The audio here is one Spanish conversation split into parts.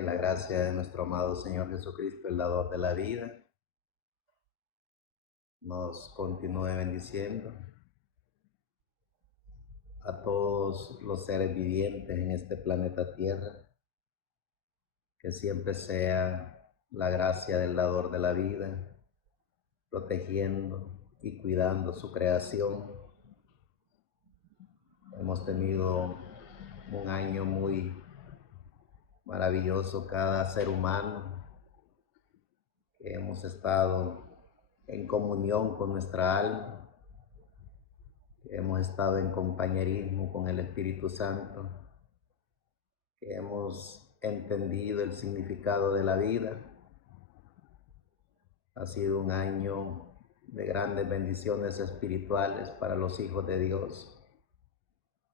Que la gracia de nuestro amado Señor Jesucristo, el dador de la vida, nos continúe bendiciendo a todos los seres vivientes en este planeta Tierra, que siempre sea la gracia del dador de la vida, protegiendo y cuidando su creación. Hemos tenido un año muy maravilloso cada ser humano, que hemos estado en comunión con nuestra alma, que hemos estado en compañerismo con el Espíritu Santo, que hemos entendido el significado de la vida. Ha sido un año de grandes bendiciones espirituales para los hijos de Dios,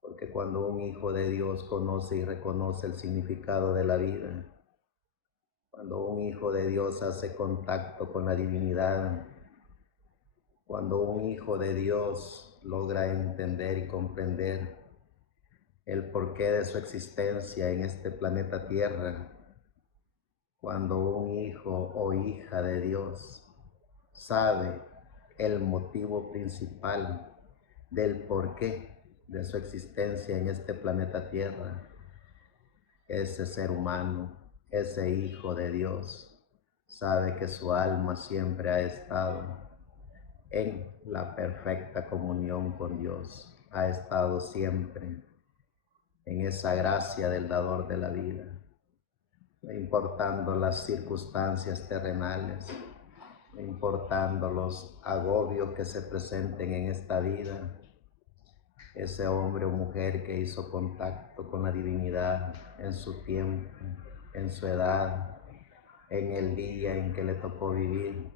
porque cuando un hijo de Dios conoce y reconoce el significado de la vida, cuando un hijo de Dios hace contacto con la divinidad, cuando un hijo de Dios logra entender y comprender el porqué de su existencia en este planeta Tierra, cuando un hijo o hija de Dios sabe el motivo principal del porqué de su existencia en este planeta Tierra, ese ser humano, ese hijo de Dios, sabe que su alma siempre ha estado en la perfecta comunión con Dios, ha estado siempre en esa gracia del dador de la vida, no importando las circunstancias terrenales, no importando los agobios que se presenten en esta vida. Ese hombre o mujer que hizo contacto con la divinidad en su tiempo, en su edad, en el día en que le tocó vivir,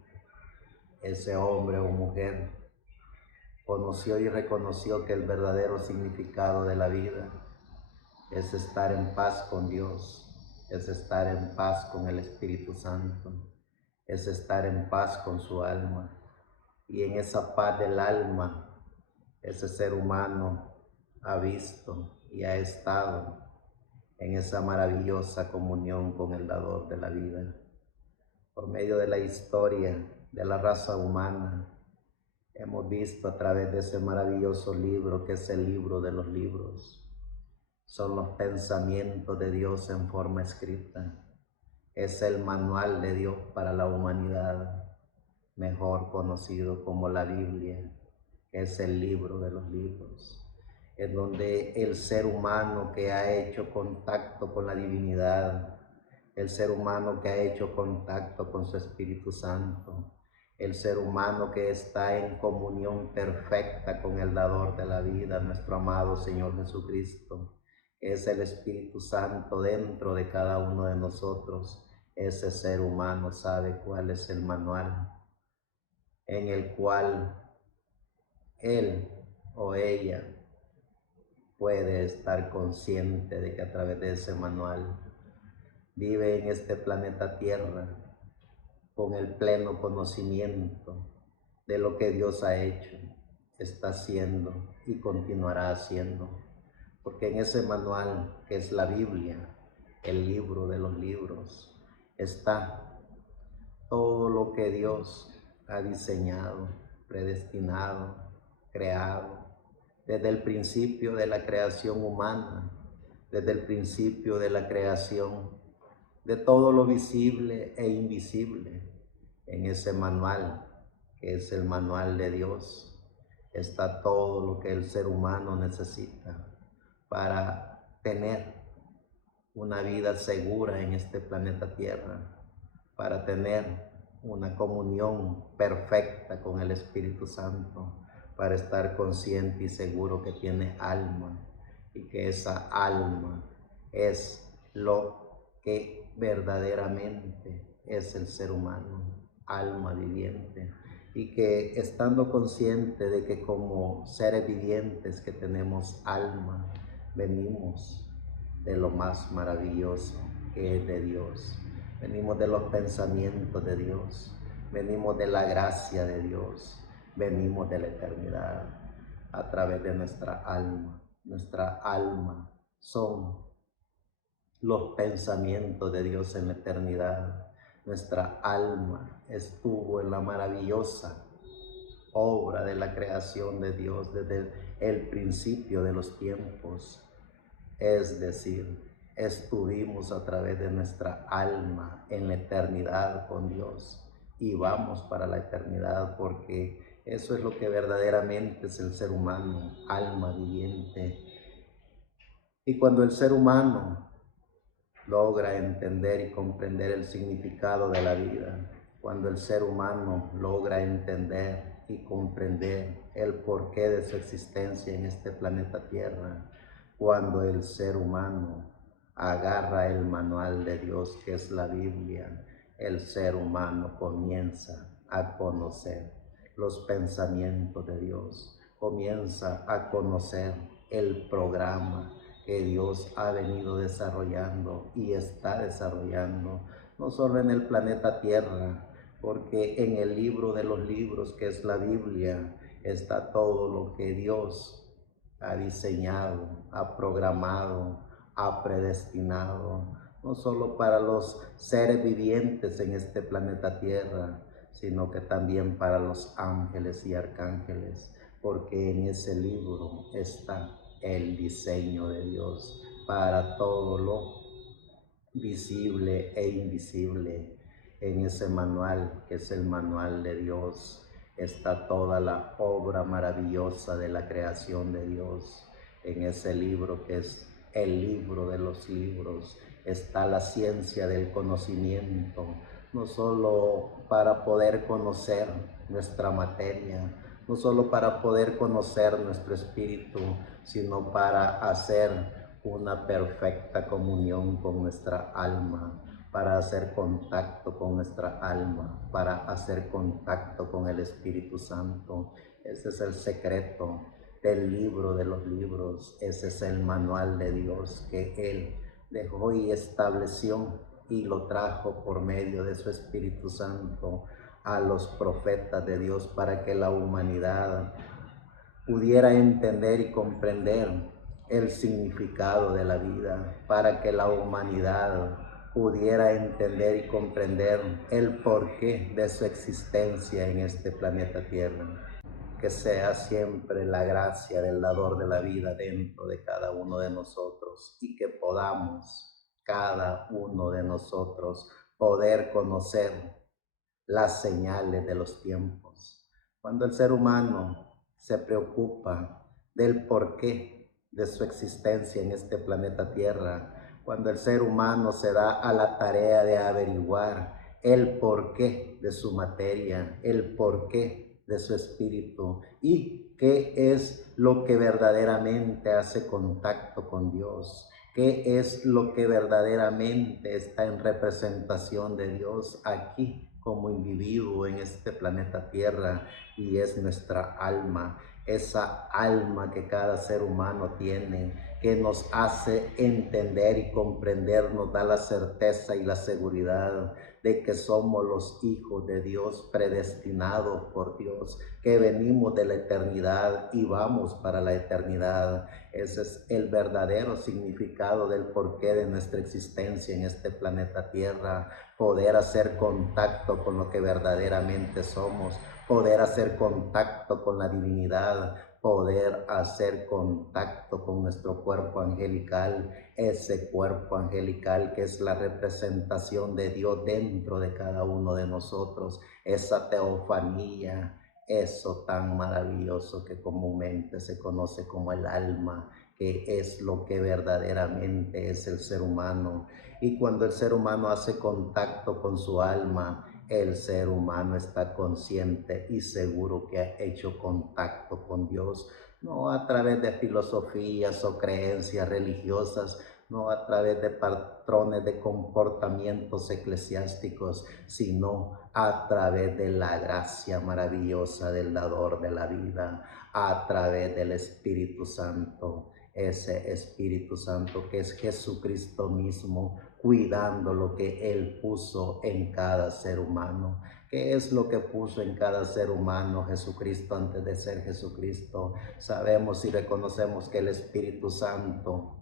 ese hombre o mujer conoció y reconoció que el verdadero significado de la vida es estar en paz con Dios, es estar en paz con el Espíritu Santo, es estar en paz con su alma. Y en esa paz del alma, ese ser humano ha visto y ha estado en esa maravillosa comunión con el dador de la vida. Por medio de la historia de la raza humana, hemos visto a través de ese maravilloso libro que es el libro de los libros. Son los pensamientos de Dios en forma escrita. Es el manual de Dios para la humanidad, mejor conocido como la Biblia, que es el libro de los libros, en donde el ser humano que ha hecho contacto con la divinidad, el ser humano que ha hecho contacto con su Espíritu Santo, el ser humano que está en comunión perfecta con el dador de la vida, nuestro amado Señor Jesucristo, que es el Espíritu Santo dentro de cada uno de nosotros. Ese ser humano sabe cuál es el manual en el cual él o ella puede estar consciente de que a través de ese manual vive en este planeta Tierra con el pleno conocimiento de lo que Dios ha hecho, está haciendo y continuará haciendo. Porque en ese manual, que es la Biblia, el libro de los libros, está todo lo que Dios ha diseñado, predestinado, creado, desde el principio de la creación humana, desde el principio de la creación, de todo lo visible e invisible. En ese manual, que es el manual de Dios, está todo lo que el ser humano necesita para tener una vida segura en este planeta Tierra, para tener una comunión perfecta con el Espíritu Santo, para estar consciente y seguro que tiene alma y que esa alma es lo que verdaderamente es el ser humano, alma viviente, y que estando consciente de que como seres vivientes que tenemos alma, venimos de lo más maravilloso que es de Dios. Venimos de los pensamientos de Dios, venimos de la gracia de Dios, venimos de la eternidad a través de nuestra alma. Nuestra alma son los pensamientos de Dios en la eternidad. Nuestra alma estuvo en la maravillosa obra de la creación de Dios desde el principio de los tiempos. Es decir, estuvimos a través de nuestra alma en la eternidad con Dios y vamos para la eternidad, porque eso es lo que verdaderamente es el ser humano, alma viviente. Y cuando el ser humano logra entender y comprender el significado de la vida, cuando el ser humano logra entender y comprender el porqué de su existencia en este planeta Tierra, cuando el ser humano agarra el manual de Dios, que es la Biblia, el ser humano comienza a conocer los pensamientos de Dios, comienza a conocer el programa que Dios ha venido desarrollando y está desarrollando, no solo en el planeta Tierra, porque en el libro de los libros, que es la Biblia, está todo lo que Dios ha diseñado, ha programado, ha predestinado, no solo para los seres vivientes en este planeta Tierra, sino que también para los ángeles y arcángeles, porque en ese libro está el diseño de Dios para todo lo visible e invisible. En ese manual, que es el manual de Dios, está toda la obra maravillosa de la creación de Dios. En ese libro, que es el libro de los libros, está la ciencia del conocimiento, no solo para poder conocer nuestra materia, no solo para poder conocer nuestro espíritu, sino para hacer una perfecta comunión con nuestra alma, para hacer contacto con nuestra alma, para hacer contacto con el Espíritu Santo. Ese es el secreto del libro de los libros, ese es el manual de Dios que Él dejó y estableció y lo trajo por medio de su Espíritu Santo a los profetas de Dios para que la humanidad pudiera entender y comprender el significado de la vida, para que la humanidad pudiera entender y comprender el porqué de su existencia en este planeta Tierra. Que sea siempre la gracia del dador de la vida dentro de cada uno de nosotros y que podamos, cada uno de nosotros, poder conocer las señales de los tiempos. Cuando el ser humano se preocupa del porqué de su existencia en este planeta Tierra, cuando el ser humano se da a la tarea de averiguar el porqué de su materia, el porqué de su espíritu y qué es lo que verdaderamente hace contacto con Dios, qué es lo que verdaderamente está en representación de Dios aquí como individuo en este planeta Tierra, y es nuestra alma, esa alma que cada ser humano tiene, que nos hace entender y comprender, nos da la certeza y la seguridad de que somos los hijos de Dios, predestinados por Dios, que venimos de la eternidad y vamos para la eternidad. Ese es el verdadero significado del porqué de nuestra existencia en este planeta Tierra, poder hacer contacto con lo que verdaderamente somos, poder hacer contacto con la divinidad, poder hacer contacto con nuestro cuerpo angelical, ese cuerpo angelical que es la representación de Dios dentro de cada uno de nosotros, esa teofanía, eso tan maravilloso que comúnmente se conoce como el alma, que es lo que verdaderamente es el ser humano. Y cuando el ser humano hace contacto con su alma, el ser humano está consciente y seguro que ha hecho contacto con Dios, no a través de filosofías o creencias religiosas, no a través de patrones de comportamientos eclesiásticos, sino a través de la gracia maravillosa del dador de la vida, a través del Espíritu Santo, ese Espíritu Santo que es Jesucristo mismo, cuidando lo que Él puso en cada ser humano. ¿Qué es lo que puso en cada ser humano Jesucristo antes de ser Jesucristo? Sabemos y reconocemos que el Espíritu Santo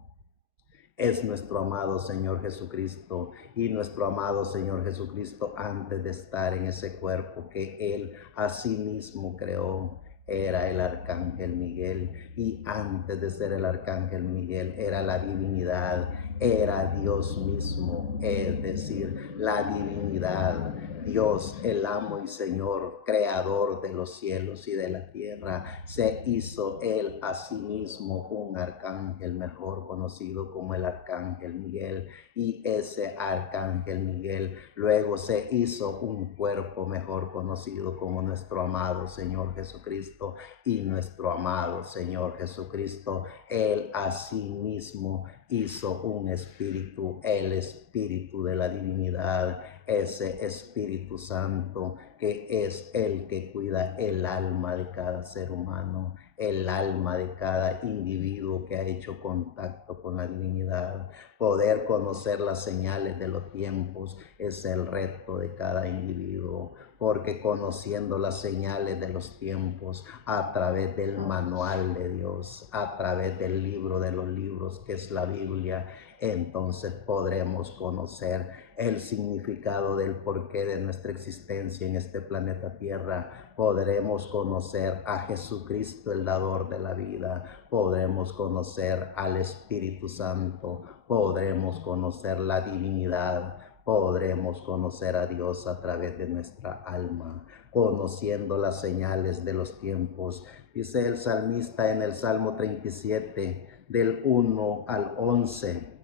es nuestro amado Señor Jesucristo. Y nuestro amado Señor Jesucristo, antes de estar en ese cuerpo que Él a sí mismo creó, era el arcángel Miguel. Y antes de ser el arcángel Miguel, era la divinidad, era Dios mismo, es decir, la divinidad. Dios, el amo y Señor, creador de los cielos y de la tierra, se hizo Él a sí mismo un arcángel, mejor conocido como el arcángel Miguel. Y ese arcángel Miguel luego se hizo un cuerpo, mejor conocido como nuestro amado Señor Jesucristo. Y nuestro amado Señor Jesucristo, Él a sí mismo hizo un espíritu, el espíritu de la divinidad, ese Espíritu Santo que es el que cuida el alma de cada ser humano, el alma de cada individuo que ha hecho contacto con la divinidad. Poder conocer las señales de los tiempos es el reto de cada individuo, porque conociendo las señales de los tiempos a través del manual de Dios, a través del libro de los libros que es la Biblia, entonces podremos conocer el significado del porqué de nuestra existencia en este planeta Tierra. Podremos conocer a Jesucristo, el dador de la vida. Podremos conocer al Espíritu Santo. Podremos conocer la divinidad. Podremos conocer a Dios a través de nuestra alma, conociendo las señales de los tiempos. Dice el salmista en el Salmo 37, del 1 al 11.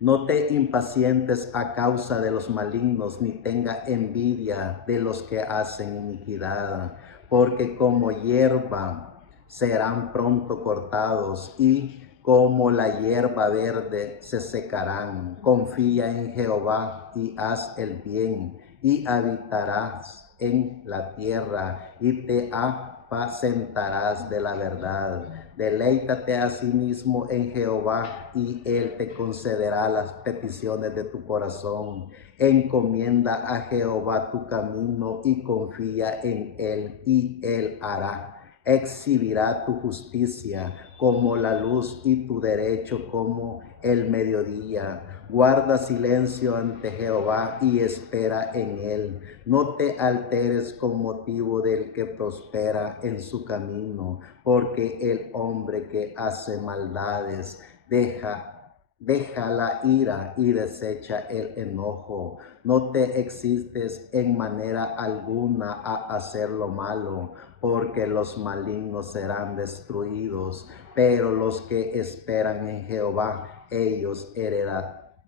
No te impacientes a causa de los malignos, ni tenga envidia de los que hacen iniquidad, porque como hierba serán pronto cortados y como la hierba verde se secarán. Confía en Jehová y haz el bien, y habitarás en la tierra y te apacentarás de la verdad. Deleítate a sí mismo en Jehová y Él te concederá las peticiones de tu corazón. Encomienda a Jehová tu camino y confía en Él y Él hará. Exhibirá tu justicia como la luz y tu derecho como el mediodía. Guarda silencio ante Jehová y espera en Él. No te alteres con motivo del que prospera en su camino, porque el hombre que hace maldades deja la ira y desecha el enojo. No te existes en manera alguna a hacer lo malo, porque los malignos serán destruidos, pero los que esperan en Jehová, ellos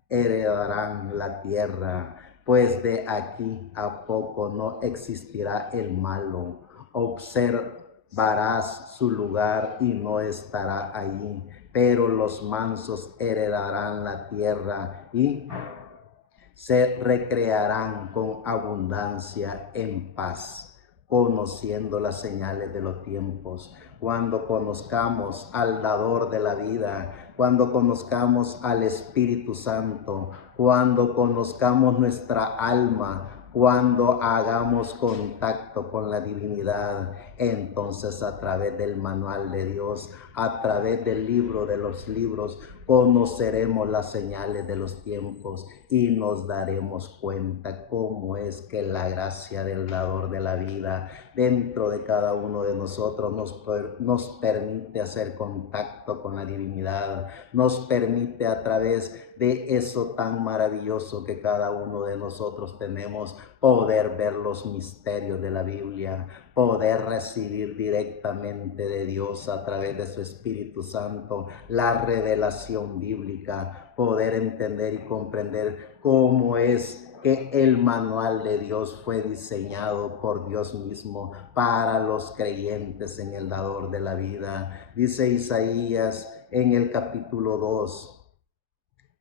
heredarán la tierra. Pues de aquí a poco no existirá el malo. Observarás su lugar y no estará allí, pero los mansos heredarán la tierra y se recrearán con abundancia en paz, conociendo las señales de los tiempos. Cuando conozcamos al dador de la vida, cuando conozcamos al Espíritu Santo, cuando conozcamos nuestra alma, cuando hagamos contacto con la divinidad, entonces a través del manual de Dios, a través del libro de los libros, conoceremos las señales de los tiempos y nos daremos cuenta cómo es que la gracia del dador de la vida dentro de cada uno de nosotros nos permite hacer contacto con la divinidad, nos permite a través de eso tan maravilloso que cada uno de nosotros tenemos, poder ver los misterios de la Biblia, poder recibir directamente de Dios a través de su Espíritu Santo la revelación bíblica, poder entender y comprender cómo es que el manual de Dios fue diseñado por Dios mismo para los creyentes en el dador de la vida. Dice Isaías en el capítulo 2,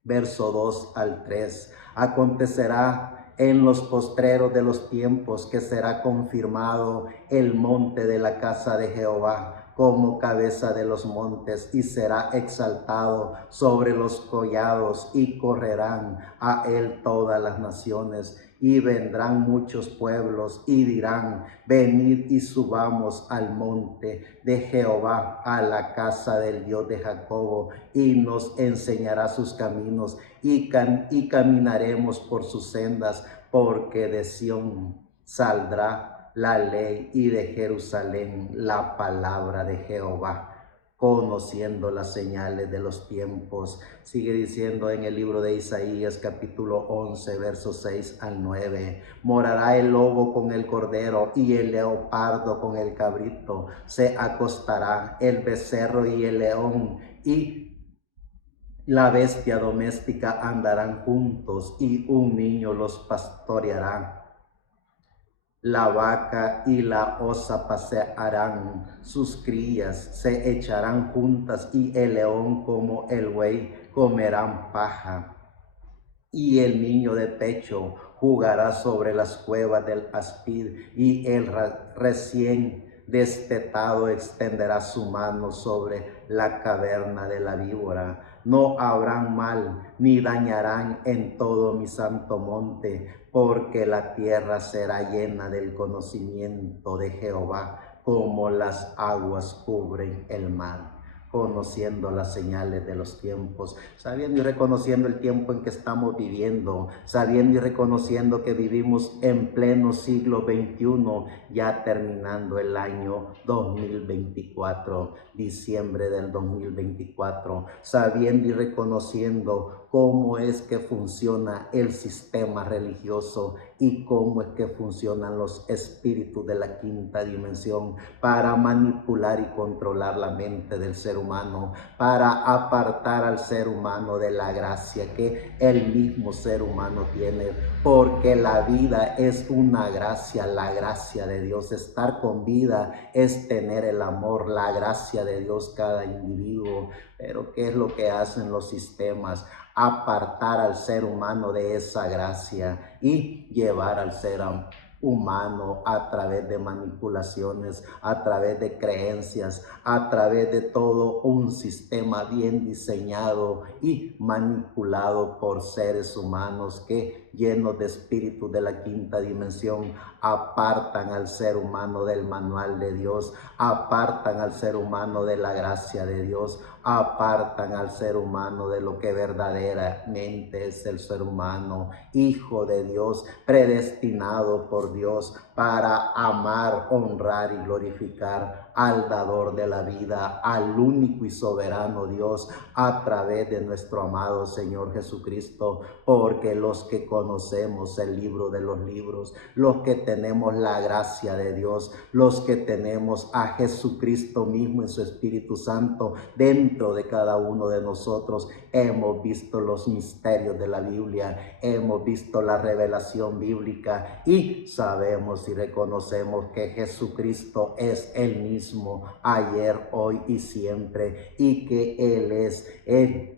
verso 2 al 3, acontecerá en los postreros de los tiempos que será confirmado el monte de la casa de Jehová como cabeza de los montes, y será exaltado sobre los collados, y correrán a él todas las naciones. Y vendrán muchos pueblos y dirán: venid y subamos al monte de Jehová, a la casa del Dios de Jacob, y nos enseñará sus caminos, y caminaremos por sus sendas, porque de Sión saldrá la ley, y de Jerusalén la palabra de Jehová, conociendo las señales de los tiempos. Sigue diciendo en el libro de Isaías capítulo 11, versos 6 al 9. Morará el lobo con el cordero, y el leopardo con el cabrito. Se acostará el becerro y el león, y la bestia doméstica andarán juntos, y un niño los pastoreará. La vaca y la osa pasearán, sus crías se echarán juntas, y el león como el buey comerán paja. Y el niño de pecho jugará sobre las cuevas del áspid, y el recién destetado extenderá su mano sobre la caverna de la víbora. No habrán mal, ni dañarán en todo mi santo monte, porque la tierra será llena del conocimiento de Jehová, como las aguas cubren el mar. Conociendo las señales de los tiempos, sabiendo y reconociendo el tiempo en que estamos viviendo, sabiendo y reconociendo que vivimos en pleno siglo XXI, ya terminando el año 2024, diciembre del 2024, sabiendo y reconociendo cómo es que funciona el sistema religioso y cómo es que funcionan los espíritus de la quinta dimensión para manipular y controlar la mente del ser humano, para apartar al ser humano de la gracia que el mismo ser humano tiene, porque la vida es una gracia, la gracia de Dios. Estar con vida es tener el amor, la gracia de Dios cada individuo. Pero ¿qué es lo que hacen los sistemas? Apartar al ser humano de esa gracia y llevar al ser humano a través de manipulaciones, a través de creencias, a través de todo un sistema bien diseñado y manipulado por seres humanos que, llenos de espíritus de la quinta dimensión, apartan al ser humano del manual de Dios, apartan al ser humano de la gracia de Dios, apartan al ser humano de lo que verdaderamente es el ser humano, hijo de Dios, predestinado por Dios para amar, honrar y glorificar al dador de la vida, al único y soberano Dios, a través de nuestro amado Señor Jesucristo. Porque los que conocemos el libro de los libros, los que tenemos la gracia de Dios, los que tenemos a Jesucristo mismo en su Espíritu Santo dentro de cada uno de nosotros, hemos visto los misterios de la Biblia, hemos visto la revelación bíblica, y sabemos y reconocemos que Jesucristo es el mismo ayer, hoy y siempre, y que Él es el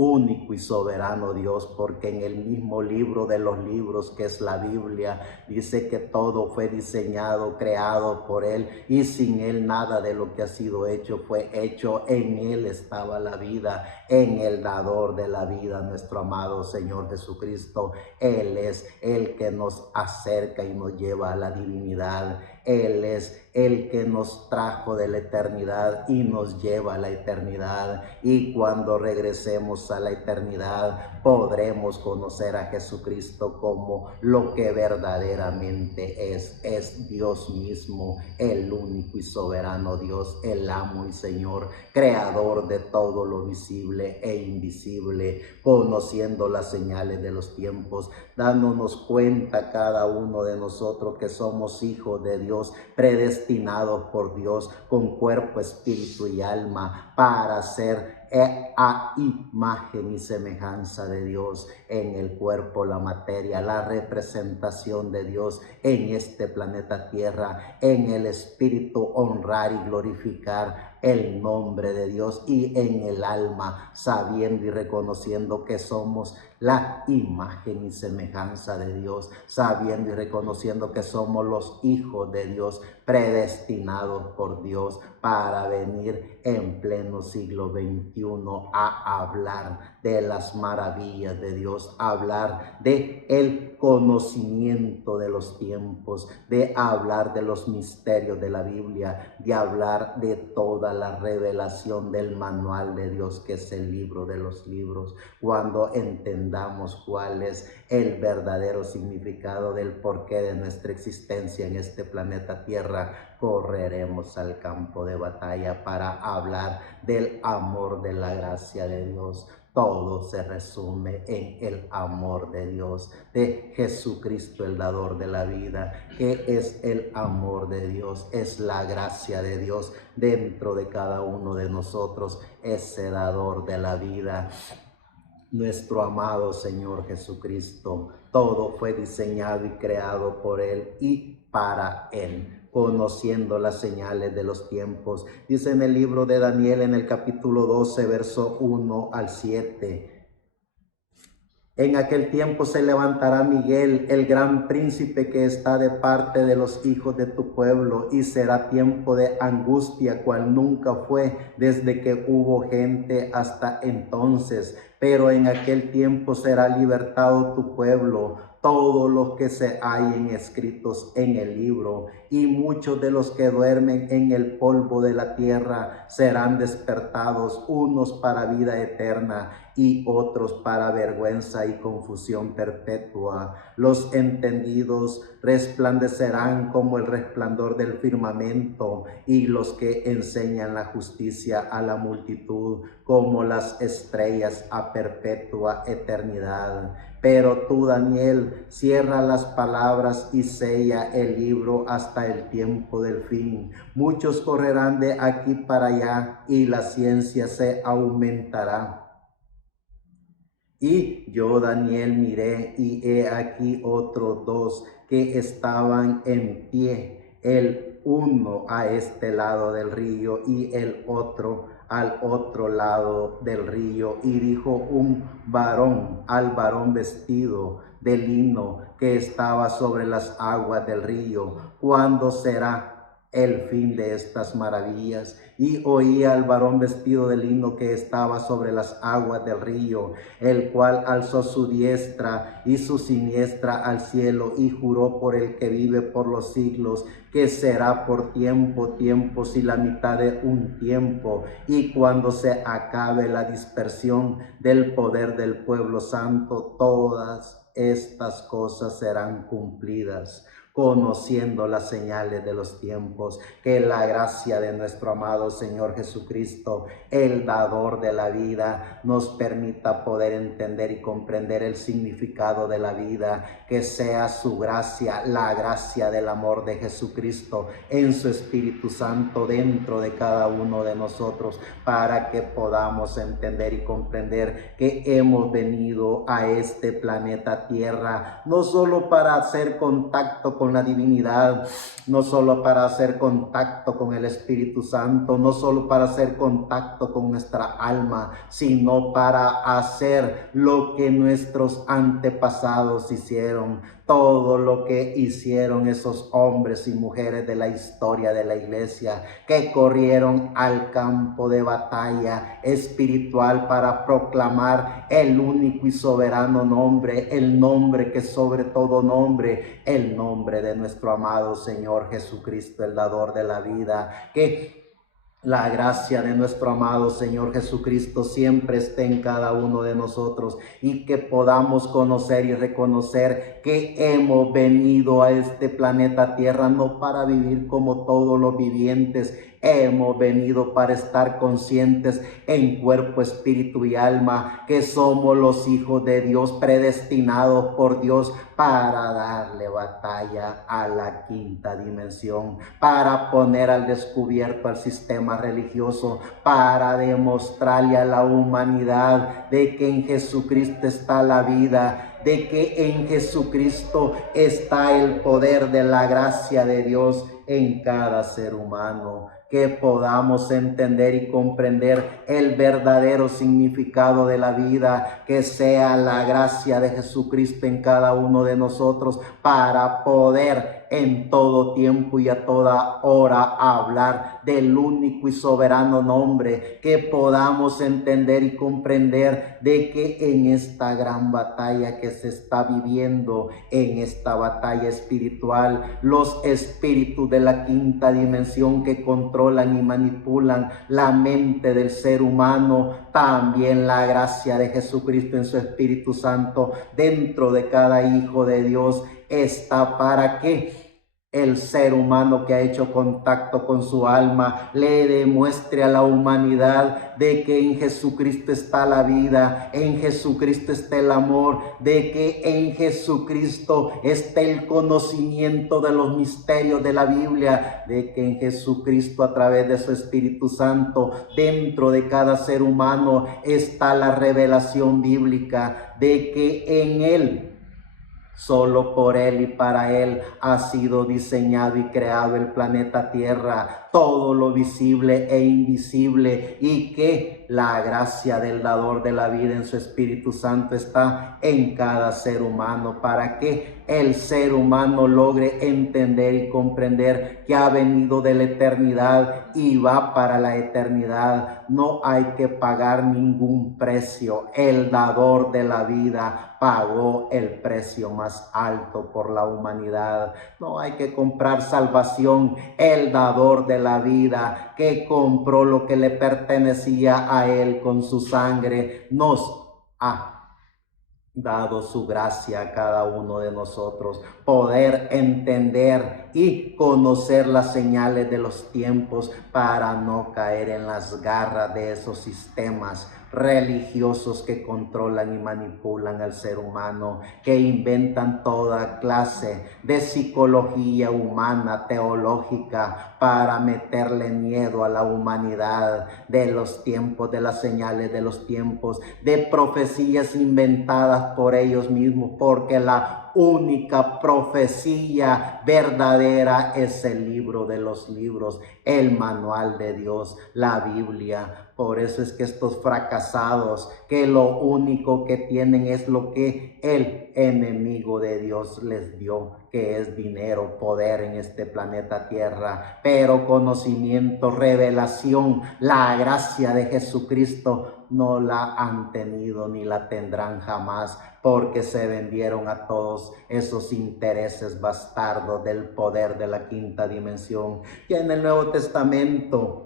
único y soberano Dios, porque en el mismo libro de los libros, que es la Biblia, dice que todo fue diseñado, creado por Él, y sin Él nada de lo que ha sido hecho fue hecho. En Él estaba la vida, en el dador de la vida, nuestro amado Señor Jesucristo. Él es el que nos acerca y nos lleva a la divinidad. Él es el que nos trajo de la eternidad y nos lleva a la eternidad. Y cuando regresemos a la eternidad, podremos conocer a Jesucristo como lo que verdaderamente es Dios mismo, el único y soberano Dios, el amo y Señor, creador de todo lo visible e invisible, conociendo las señales de los tiempos, dándonos cuenta cada uno de nosotros que somos hijos de Dios, predestinados por Dios con cuerpo, espíritu y alma para ser a imagen y semejanza de Dios en el cuerpo, la materia, la representación de Dios en este planeta Tierra, en el espíritu, honrar y glorificar el nombre de Dios y en el alma, sabiendo y reconociendo que somos la imagen y semejanza de Dios, sabiendo y reconociendo que somos los hijos de Dios, predestinados por Dios para venir en pleno siglo XXI a hablar de las maravillas de Dios, hablar de el conocimiento de los tiempos, de hablar de los misterios de la Biblia, de hablar de toda la revelación del manual de Dios, que es el libro de los libros. Cuando entendamos cuál es el verdadero significado del porqué de nuestra existencia en este planeta Tierra, correremos al campo de batalla para hablar del amor, de la gracia de Dios. Todo se resume en el amor de Dios, de Jesucristo, el dador de la vida. ¿Qué es el amor de Dios? Es la gracia de Dios dentro de cada uno de nosotros, ese dador de la vida. Nuestro amado Señor Jesucristo, todo fue diseñado y creado por Él y para Él, conociendo las señales de los tiempos. Dice en el libro de Daniel, en el capítulo 12, verso 1 al 7. En aquel tiempo se levantará Miguel, el gran príncipe que está de parte de los hijos de tu pueblo, y será tiempo de angustia, cual nunca fue desde que hubo gente hasta entonces. Pero en aquel tiempo será libertado tu pueblo, todos los que se hallen escritos en el libro, y muchos de los que duermen en el polvo de la tierra serán despertados, unos para vida eterna y otros para vergüenza y confusión perpetua. Los entendidos resplandecerán como el resplandor del firmamento, y los que enseñan la justicia a la multitud como las estrellas a perpetua eternidad. Pero tú, Daniel, cierra las palabras y sella el libro hasta el tiempo del fin. Muchos correrán de aquí para allá y la ciencia se aumentará. Y yo, Daniel, miré y he aquí otros dos que estaban en pie, el uno a este lado del río y el otro al otro lado del río. Y dijo un varón al varón vestido de lino que estaba sobre las aguas del río: ¿cuándo será el fin de estas maravillas? Y oía al varón vestido de lino que estaba sobre las aguas del río, el cual alzó su diestra y su siniestra al cielo y juró por el que vive por los siglos, que será por tiempos y la mitad de un tiempo, y cuando se acabe la dispersión del poder del pueblo santo, todas estas cosas serán cumplidas. Conociendo las señales de los tiempos, que la gracia de nuestro amado Señor Jesucristo, el dador de la vida, nos permita poder entender y comprender el significado de la vida, que sea su gracia, la gracia del amor de Jesucristo en su Espíritu Santo dentro de cada uno de nosotros, para que podamos entender y comprender que hemos venido a este planeta Tierra, no solo para hacer contacto con la divinidad, no solo para hacer contacto con el Espíritu Santo, no solo para hacer contacto con nuestra alma, sino para hacer lo que nuestros antepasados hicieron, todo lo que hicieron esos hombres y mujeres de la historia de la iglesia, que corrieron al campo de batalla espiritual para proclamar el único y soberano nombre, el nombre que sobre todo nombre, el nombre de nuestro amado Señor Jesucristo, el dador de la vida. Que la gracia de nuestro amado Señor Jesucristo siempre esté en cada uno de nosotros, y que podamos conocer y reconocer que hemos venido a este planeta Tierra no para vivir como todos los vivientes. Hemos venido para estar conscientes en cuerpo, espíritu y alma que somos los hijos de Dios, predestinados por Dios para darle batalla a la quinta dimensión, para poner al descubierto al sistema religioso, para demostrarle a la humanidad de que en Jesucristo está la vida, de que en Jesucristo está el poder de la gracia de Dios en cada ser humano. que podamos entender y comprender el verdadero significado de la vida, que sea la gracia de Jesucristo en cada uno de nosotros para poder en todo tiempo y a toda hora hablar del único y soberano nombre, que podamos entender y comprender de que en esta gran batalla que se está viviendo, en esta batalla espiritual, los espíritus de la quinta dimensión que controlan y manipulan la mente del ser humano, también la gracia de Jesucristo en su Espíritu Santo dentro de cada hijo de Dios está para que el ser humano que ha hecho contacto con su alma le demuestre a la humanidad de que en Jesucristo está la vida, en Jesucristo está el amor, de que en Jesucristo está el conocimiento de los misterios de la Biblia, de que en Jesucristo a través de su Espíritu Santo dentro de cada ser humano está la revelación bíblica, de que en Él, solo por Él y para Él ha sido diseñado y creado el planeta Tierra, todo lo visible e invisible, y que la gracia del dador de la vida en su Espíritu Santo está en cada ser humano para que el ser humano logre entender y comprender que ha venido de la eternidad y va para la eternidad. No hay que pagar ningún precio. El dador de la vida pagó el precio más alto por la humanidad. No hay que comprar salvación. El dador de la vida, que compró lo que le pertenecía a Él con su sangre, nos ha dado su gracia a cada uno de nosotros, poder entender y conocer las señales de los tiempos para no caer en las garras de esos sistemas religiosos que controlan y manipulan al ser humano, que inventan toda clase de psicología humana, teológica, para meterle miedo a la humanidad, de los tiempos, de las señales de los tiempos, de profecías inventadas por ellos mismos, porque la única profecía verdadera es el libro de los libros, el manual de Dios, la Biblia. Por eso es que estos fracasados, que lo único que tienen es lo que el enemigo de Dios les dio, que es dinero, poder en este planeta Tierra, pero conocimiento, revelación, la gracia de Jesucristo no la han tenido ni la tendrán jamás, porque se vendieron a todos esos intereses bastardos del poder de la quinta dimensión. Y en el Nuevo Testamento,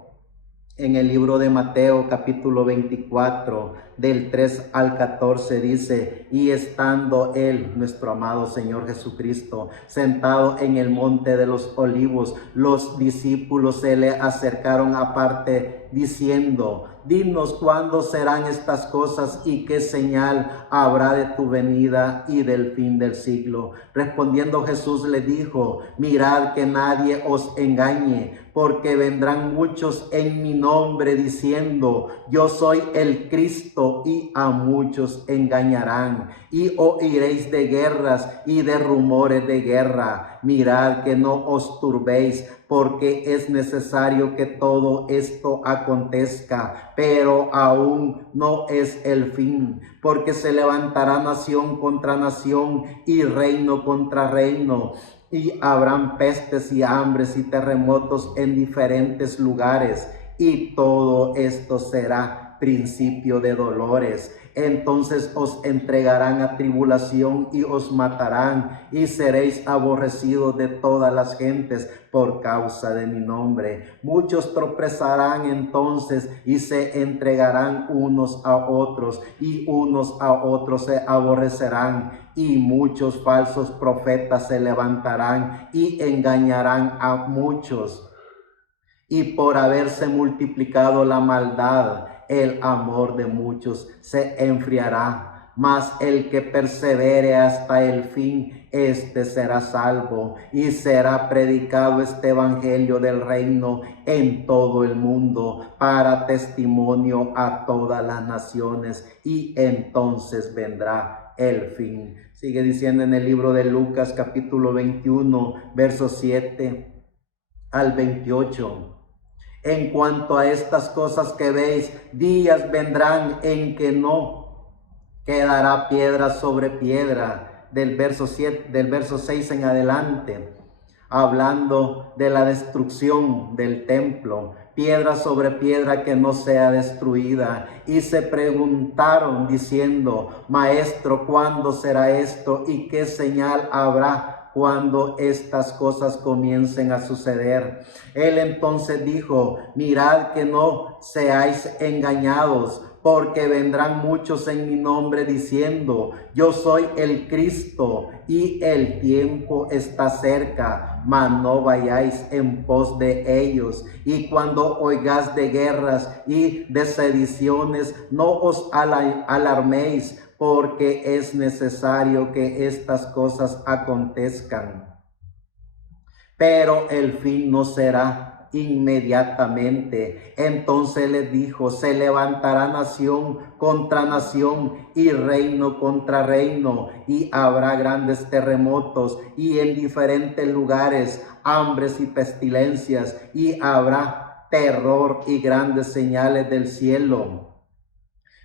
en el libro de Mateo capítulo 24 del 3 al 14 dice: y estando Él, nuestro amado Señor Jesucristo, sentado en el monte de los olivos, los discípulos se le acercaron aparte diciendo: dinos cuándo serán estas cosas y qué señal habrá de tu venida y del fin del siglo. Respondiendo Jesús le dijo: mirad que nadie os engañe, porque vendrán muchos en mi nombre diciendo: yo soy el Cristo, y a muchos engañarán. Y oiréis de guerras y de rumores de guerra. Mirad que no os turbéis, porque es necesario que todo esto acontezca, pero aún no es el fin, porque se levantará nación contra nación y reino contra reino, y habrán pestes y hambres y terremotos en diferentes lugares, y todo esto será principio de dolores. Entonces os entregarán a tribulación y os matarán, y seréis aborrecidos de todas las gentes por causa de mi nombre. Muchos tropezarán entonces y se entregarán unos a otros, y unos a otros se aborrecerán, y muchos falsos profetas se levantarán y engañarán a muchos. Y por haberse multiplicado la maldad, el amor de muchos se enfriará. Mas el que persevere hasta el fin, este será salvo. Y será predicado este evangelio del reino en todo el mundo para testimonio a todas las naciones, y entonces vendrá el fin. Sigue diciendo en el libro de Lucas capítulo 21, versos 7 al 28. En cuanto a estas cosas que veis, días vendrán en que no quedará piedra sobre piedra, del verso 7, del verso 6 en adelante, hablando de la destrucción del templo, piedra sobre piedra que no sea destruida. Y se preguntaron diciendo: Maestro, ¿cuándo será esto? ¿Y qué señal habrá cuando estas cosas comiencen a suceder? Él entonces dijo: Mirad que no seáis engañados, porque vendrán muchos en mi nombre diciendo: Yo soy el Cristo, y el tiempo está cerca, mas no vayáis en pos de ellos. Y cuando oigáis de guerras y de sediciones, no os alarméis, porque es necesario que estas cosas acontezcan, pero el fin no será inmediatamente. Entonces les dijo: se levantará nación contra nación y reino contra reino, y habrá grandes terremotos, y en diferentes lugares hambres y pestilencias, y habrá terror y grandes señales del cielo.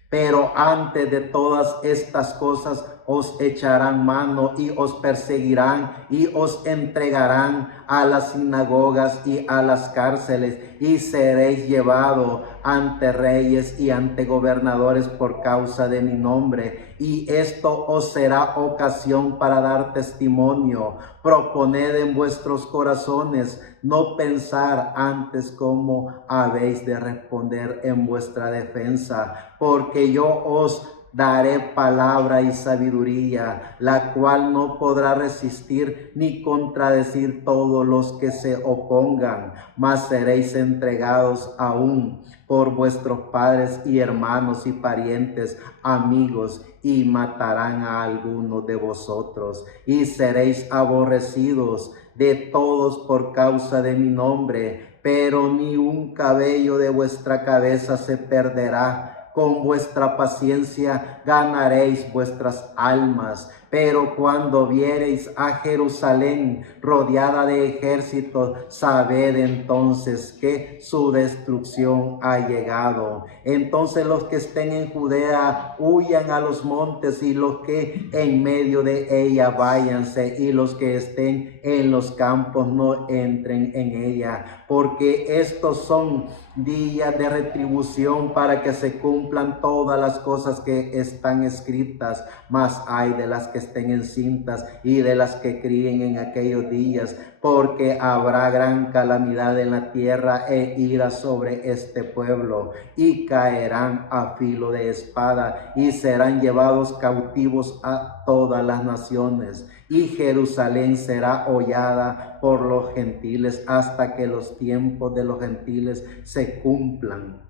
Pero antes de todas estas cosas os echarán mano y os perseguirán y os entregarán a las sinagogas y a las cárceles, y seréis llevados ante reyes y ante gobernadores por causa de mi nombre. Y esto os será ocasión para dar testimonio. Proponed en vuestros corazones no pensar antes cómo habéis de responder en vuestra defensa, porque yo os daré palabra y sabiduría, la cual no podrá resistir ni contradecir todos los que se opongan, mas seréis entregados aún por vuestros padres y hermanos y parientes, amigos, y matarán a algunos de vosotros, y seréis aborrecidos de todos por causa de mi nombre, pero ni un cabello de vuestra cabeza se perderá. Con vuestra paciencia ganaréis vuestras almas. Pero cuando viereis a Jerusalén rodeada de ejércitos, sabed entonces que su destrucción ha llegado. Entonces los que estén en Judea huyan a los montes, y los que en medio de ella váyanse, y los que estén en los campos no entren en ella, porque estos son días de retribución para que se cumplan todas las cosas que están escritas. Mas hay de las que estén encintas y de las que críen en aquellos días, porque habrá gran calamidad en la tierra e ira sobre este pueblo, y caerán a filo de espada y serán llevados cautivos a todas las naciones. Y Jerusalén será hollada por los gentiles hasta que los tiempos de los gentiles se cumplan.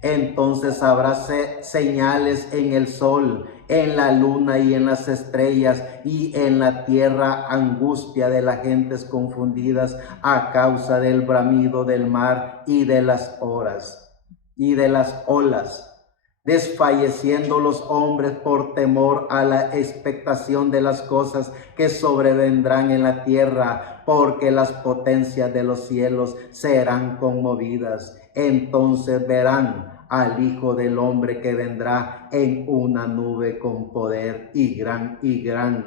Entonces habrá señales en el sol, en la luna y en las estrellas, y en la tierra angustia de las gentes confundidas a causa del bramido del mar y de las olas, desfalleciendo los hombres por temor a la expectación de las cosas que sobrevendrán en la tierra, porque las potencias de los cielos serán conmovidas. Entonces verán al Hijo del Hombre que vendrá en una nube con poder y gran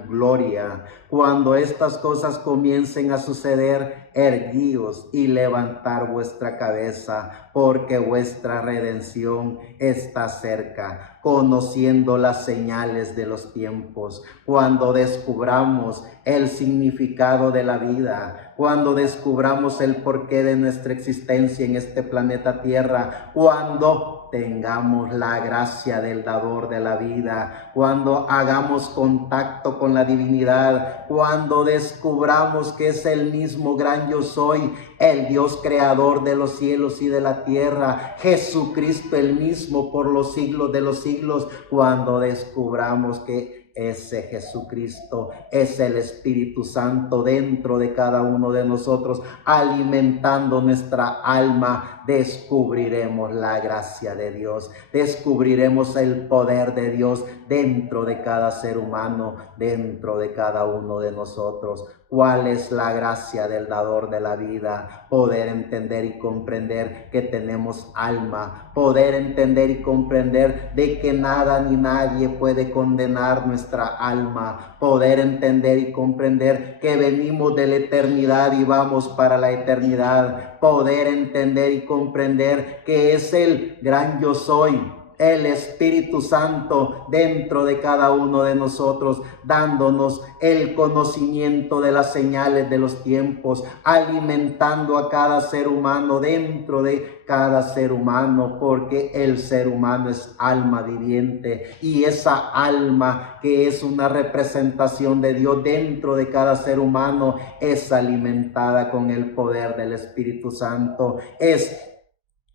gloria. Cuando estas cosas comiencen a suceder, erguíos y levantar vuestra cabeza, porque vuestra redención está cerca. Conociendo las señales de los tiempos, cuando descubramos el significado de la vida, cuando descubramos el porqué de nuestra existencia en este planeta Tierra, cuando tengamos la gracia del dador de la vida, cuando hagamos contacto con la divinidad, cuando descubramos que es el mismo gran yo soy, el Dios creador de los cielos y de la tierra, Jesucristo el mismo por los siglos de los siglos, cuando descubramos que ese Jesucristo es el Espíritu Santo dentro de cada uno de nosotros, alimentando nuestra alma, descubriremos la gracia de Dios, descubriremos el poder de Dios, dentro de cada ser humano, dentro de cada uno de nosotros. ¿Cuál es la gracia del dador de la vida? Poder entender y comprender que tenemos alma, poder entender y comprender de que nada ni nadie puede condenar nuestra alma, poder entender y comprender que venimos de la eternidad y vamos para la eternidad, poder entender y comprender que es el gran yo soy, el Espíritu Santo dentro de cada uno de nosotros, dándonos el conocimiento de las señales de los tiempos, alimentando a cada ser humano dentro de cada ser humano, porque el ser humano es alma viviente y esa alma que es una representación de Dios dentro de cada ser humano es alimentada con el poder del Espíritu Santo. Es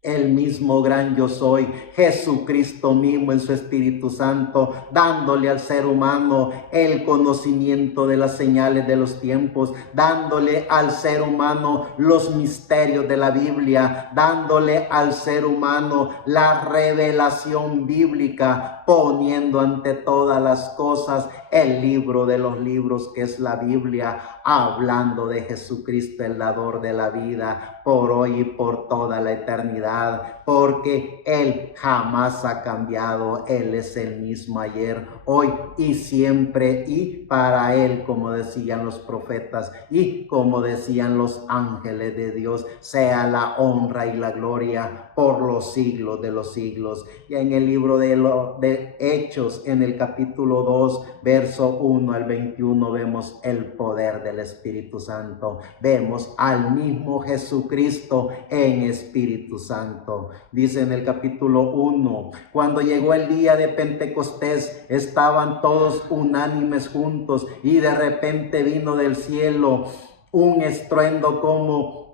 el mismo gran yo soy, Jesucristo mismo en su Espíritu Santo, dándole al ser humano el conocimiento de las señales de los tiempos, dándole al ser humano los misterios de la Biblia, dándole al ser humano la revelación bíblica, poniendo ante todas las cosas el libro de los libros que es la Biblia, hablando de Jesucristo, el dador de la vida, por hoy y por toda la eternidad, porque Él jamás ha cambiado. Él es el mismo ayer, hoy y siempre, y para Él, como decían los profetas y como decían los ángeles de Dios, sea la honra y la gloria por los siglos de los siglos. Y en el libro de Hechos, en el capítulo 2, verso 1 al 21, vemos el poder del Espíritu Santo. Vemos al mismo Jesucristo en Espíritu Santo. Dice en el capítulo 1, cuando llegó el día de Pentecostés, estaban todos unánimes juntos y de repente vino del cielo un estruendo como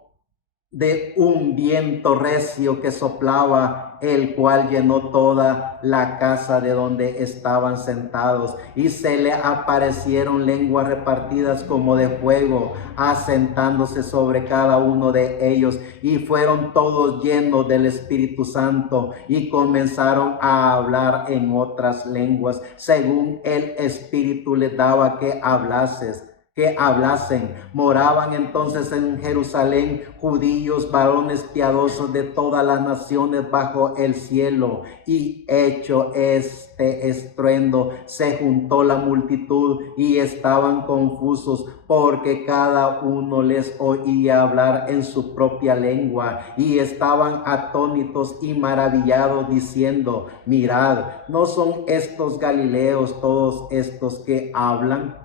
de un viento recio que soplaba, el cual llenó toda la casa de donde estaban sentados, y se le aparecieron lenguas repartidas como de fuego, asentándose sobre cada uno de ellos, y fueron todos llenos del Espíritu Santo, y comenzaron a hablar en otras lenguas, según el Espíritu les daba que hablasen. Moraban entonces en Jerusalén judíos, varones piadosos de todas las naciones bajo el cielo. Y hecho este estruendo, se juntó la multitud y estaban confusos, porque cada uno les oía hablar en su propia lengua, y estaban atónitos y maravillados, diciendo: mirad, ¿no son estos galileos todos estos que hablan?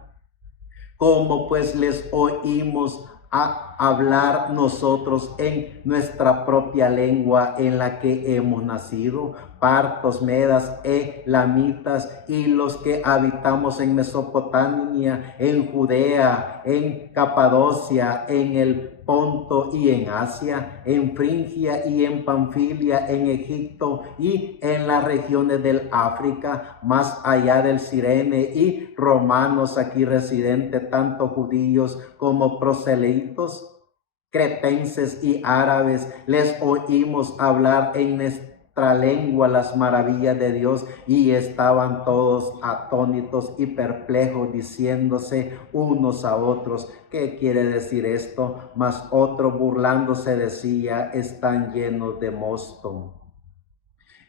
¿Cómo pues les oímos a hablar nosotros en nuestra propia lengua en la que hemos nacido? Partos, medas, elamitas y los que habitamos en Mesopotamia, en Judea, en Capadocia, en el Ponto y en Asia, en Frigia y en Panfilia, en Egipto y en las regiones del África, más allá del Cirene, y romanos aquí residentes, tanto judíos como proselítos, cretenses y árabes, les oímos hablar en nuestra lengua las maravillas de Dios, y estaban todos atónitos y perplejos, diciéndose unos a otros: ¿qué quiere decir esto? Mas otro, burlándose, decía: están llenos de mosto.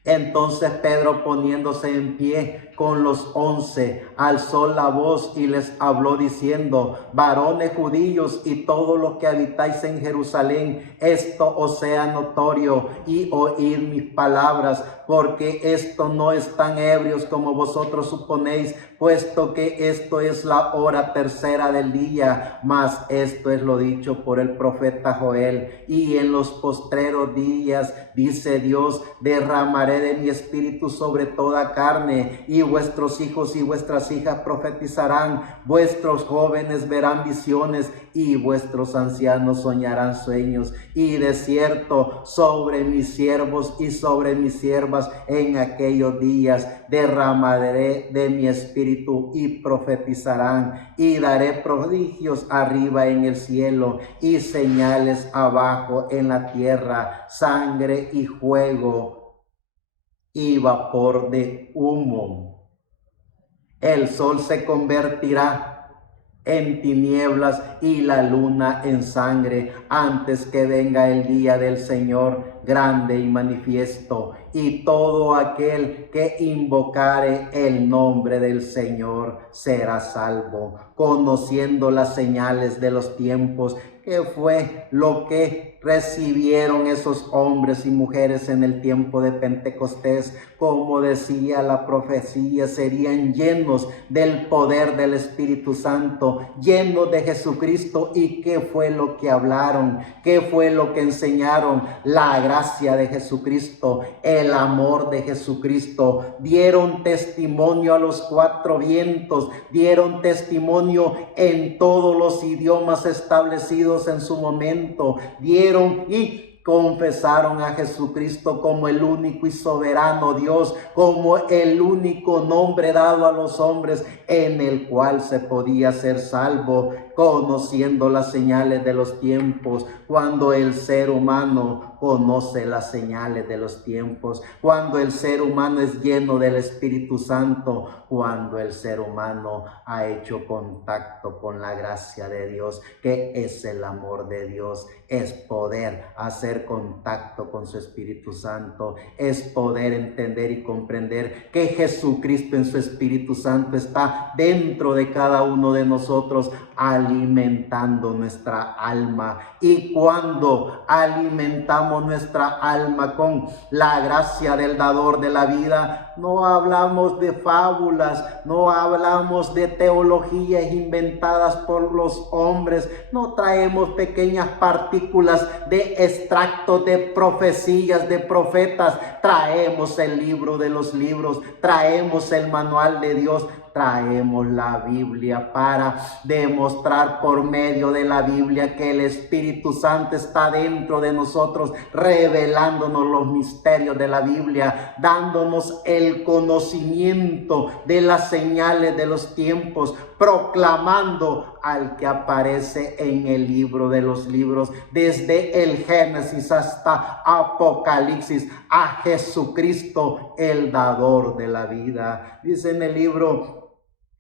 Entonces Pedro, poniéndose en pie con los 11, alzó la voz y les habló diciendo: varones judíos y todos los que habitáis en Jerusalén, esto os sea notorio, y oíd mis palabras, porque esto no están ebrios como vosotros suponéis, puesto que esto es la hora tercera del día. Mas esto es lo dicho por el profeta Joel: y en los postreros días, dice Dios, derramaré de mi espíritu sobre toda carne, y vuestros hijos y vuestras hijas profetizarán, vuestros jóvenes verán visiones, y vuestros ancianos soñarán sueños. Y de cierto, sobre mis siervos y sobre mis siervas en aquellos días derramaré de mi espíritu, y profetizarán, y daré prodigios arriba en el cielo y señales abajo en la tierra, sangre y fuego y vapor de humo. El sol se convertirá en tinieblas y la luna en sangre, antes que venga el día del Señor grande y manifiesto. Y todo aquel que invocare el nombre del Señor será salvo, conociendo las señales de los tiempos, que fue lo que recibieron esos hombres y mujeres en el tiempo de Pentecostés. Como decía la profecía, serían llenos del poder del Espíritu Santo, llenos de Jesucristo. ¿Y qué fue lo que hablaron? ¿Qué fue lo que enseñaron? La gracia de Jesucristo, el amor de Jesucristo. Dieron testimonio a los cuatro vientos, dieron testimonio en todos los idiomas establecidos en su momento, dieron y confesaron a Jesucristo como el único y soberano Dios, como el único nombre dado a los hombres en el cual se podía ser salvo, conociendo las señales de los tiempos. Cuando el ser humano conoce las señales de los tiempos, cuando el ser humano es lleno del Espíritu Santo, cuando el ser humano ha hecho contacto con la gracia de Dios, que es el amor de Dios, es poder hacer contacto con su Espíritu Santo, es poder entender y comprender que Jesucristo en su Espíritu Santo está dentro de cada uno de nosotros, alimentando nuestra alma. Y cuando alimentamos nuestra alma con la gracia del dador de la vida, no hablamos de fábulas, no hablamos de teologías inventadas por los hombres, no traemos pequeñas partículas de extractos de profecías de profetas, traemos el libro de los libros, traemos el manual de Dios, traemos la Biblia para demostrar por medio de la Biblia que el Espíritu Santo está dentro de nosotros, revelándonos los misterios de la Biblia, dándonos el conocimiento de las señales de los tiempos, proclamando al que aparece en el libro de los libros, desde el Génesis hasta Apocalipsis, a Jesucristo, el dador de la vida. Dice en el libro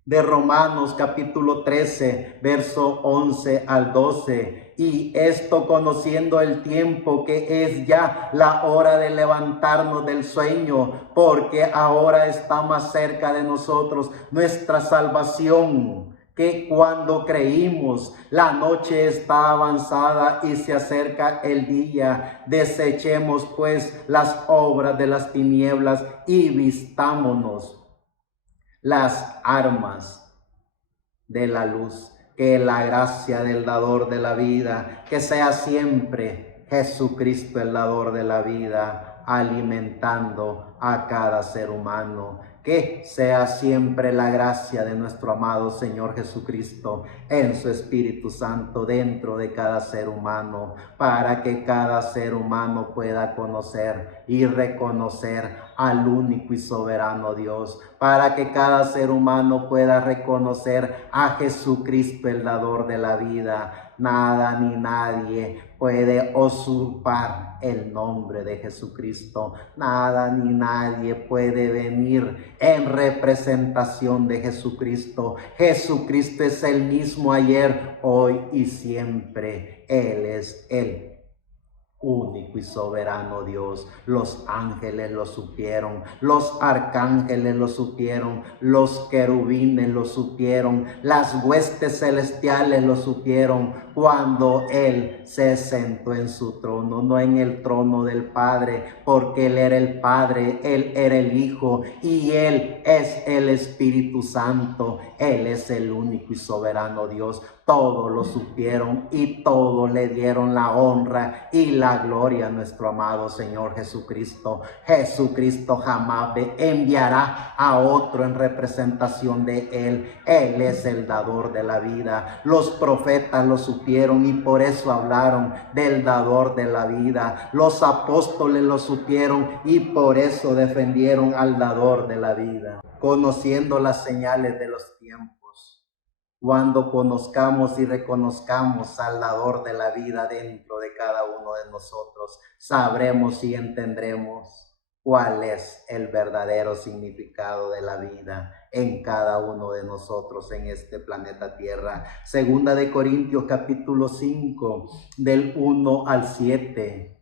de Romanos capítulo 13, verso 11 al 12. Y esto conociendo el tiempo, que es ya la hora de levantarnos del sueño, porque ahora está más cerca de nosotros nuestra salvación que cuando creímos. La noche está avanzada y se acerca el día. Desechemos pues las obras de las tinieblas y vistámonos las armas de la luz. Que la gracia del dador de la vida, que sea siempre Jesucristo el dador de la vida, alimentando a cada ser humano. Que sea siempre la gracia de nuestro amado Señor Jesucristo en su Espíritu Santo dentro de cada ser humano, para que cada ser humano pueda conocer y reconocer al único y soberano Dios, para que cada ser humano pueda reconocer a Jesucristo el dador de la vida. Nada ni nadie puede usurpar el nombre de Jesucristo. Nada ni nadie puede venir en representación de Jesucristo. Jesucristo es el mismo ayer, hoy y siempre. Él es el único y soberano Dios. Los ángeles lo supieron, los arcángeles lo supieron, los querubines lo supieron, las huestes celestiales lo supieron cuando Él se sentó en su trono, no en el trono del Padre, porque Él era el Padre, Él era el Hijo y Él es el Espíritu Santo. Él es el único y soberano Dios. Todos lo supieron y todos le dieron la honra y la gloria a nuestro amado Señor Jesucristo. Jesucristo jamás enviará a otro en representación de Él. Él es el dador de la vida. Los profetas lo supieron y por eso hablaron del dador de la vida. Los apóstoles lo supieron y por eso defendieron al dador de la vida. Conociendo las señales de los tiempos. Cuando conozcamos y reconozcamos al dador de la vida dentro de cada uno de nosotros, sabremos y entendremos cuál es el verdadero significado de la vida en cada uno de nosotros en este planeta Tierra. Segunda de Corintios capítulo 5 del 1 al 7.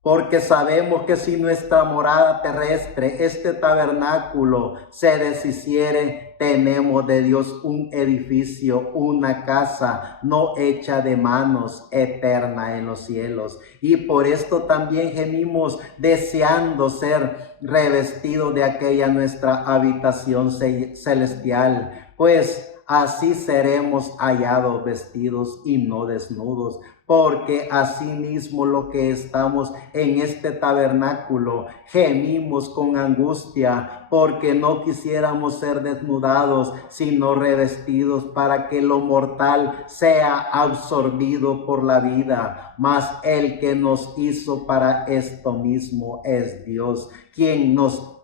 Porque sabemos que si nuestra morada terrestre, este tabernáculo, se deshiciere, tenemos de Dios un edificio, una casa no hecha de manos, eterna en los cielos. Y por esto también gemimos, deseando ser revestidos de aquella nuestra habitación celestial, pues así seremos hallados vestidos y no desnudos. Porque asimismo lo que estamos en este tabernáculo gemimos con angustia, porque no quisiéramos ser desnudados, sino revestidos, para que lo mortal sea absorbido por la vida. Mas el que nos hizo para esto mismo es Dios, quien nos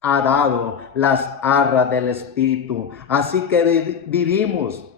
ha dado las arras del Espíritu. Así que vivimos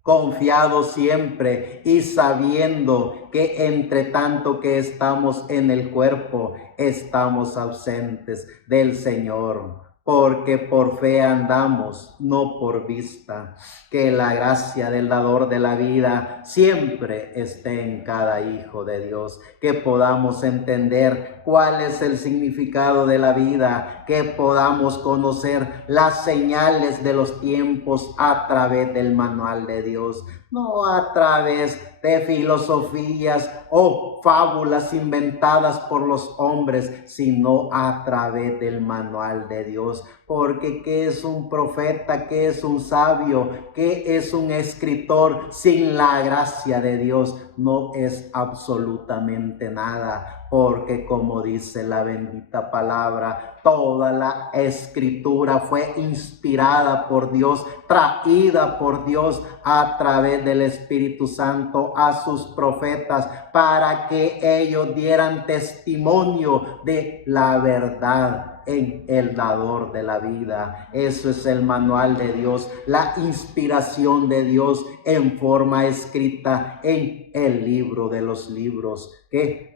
confiados siempre y sabiendo que entre tanto que estamos en el cuerpo, estamos ausentes del Señor. Porque por fe andamos, no por vista. Que la gracia del dador de la vida siempre esté en cada hijo de Dios. Que podamos entender cuál es el significado de la vida. Que podamos conocer las señales de los tiempos a través del manual de Dios. No a través de filosofías o fábulas inventadas por los hombres, sino a través del manual de Dios. Porque ¿qué es un profeta? ¿Qué es un sabio? ¿Qué es un escritor sin la gracia de Dios? No es absolutamente nada. Porque como dice la bendita palabra, toda la escritura fue inspirada por Dios, traída por Dios a través del Espíritu Santo a sus profetas, para que ellos dieran testimonio de la verdad en el dador de la vida. Eso es el manual de Dios, la inspiración de Dios en forma escrita en el libro de los libros, que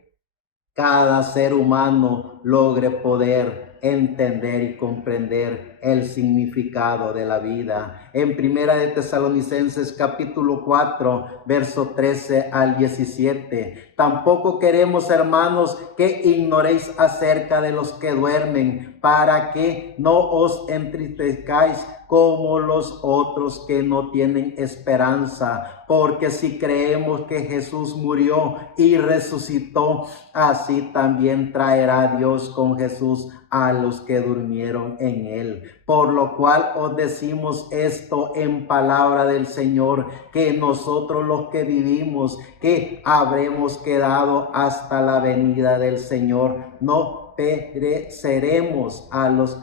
cada ser humano logre poder entender y comprender el significado de la vida. En Primera de Tesalonicenses capítulo 4, verso 13 al 17. Tampoco queremos, hermanos, que ignoréis acerca de los que duermen, para que no os entristezcáis como los otros que no tienen esperanza. Porque si creemos que Jesús murió y resucitó, así también traerá Dios con Jesús a los que durmieron en él. Por lo cual os decimos esto en palabra del Señor, que nosotros los que vivimos, que habremos quedado hasta la venida del Señor, no precederemos a los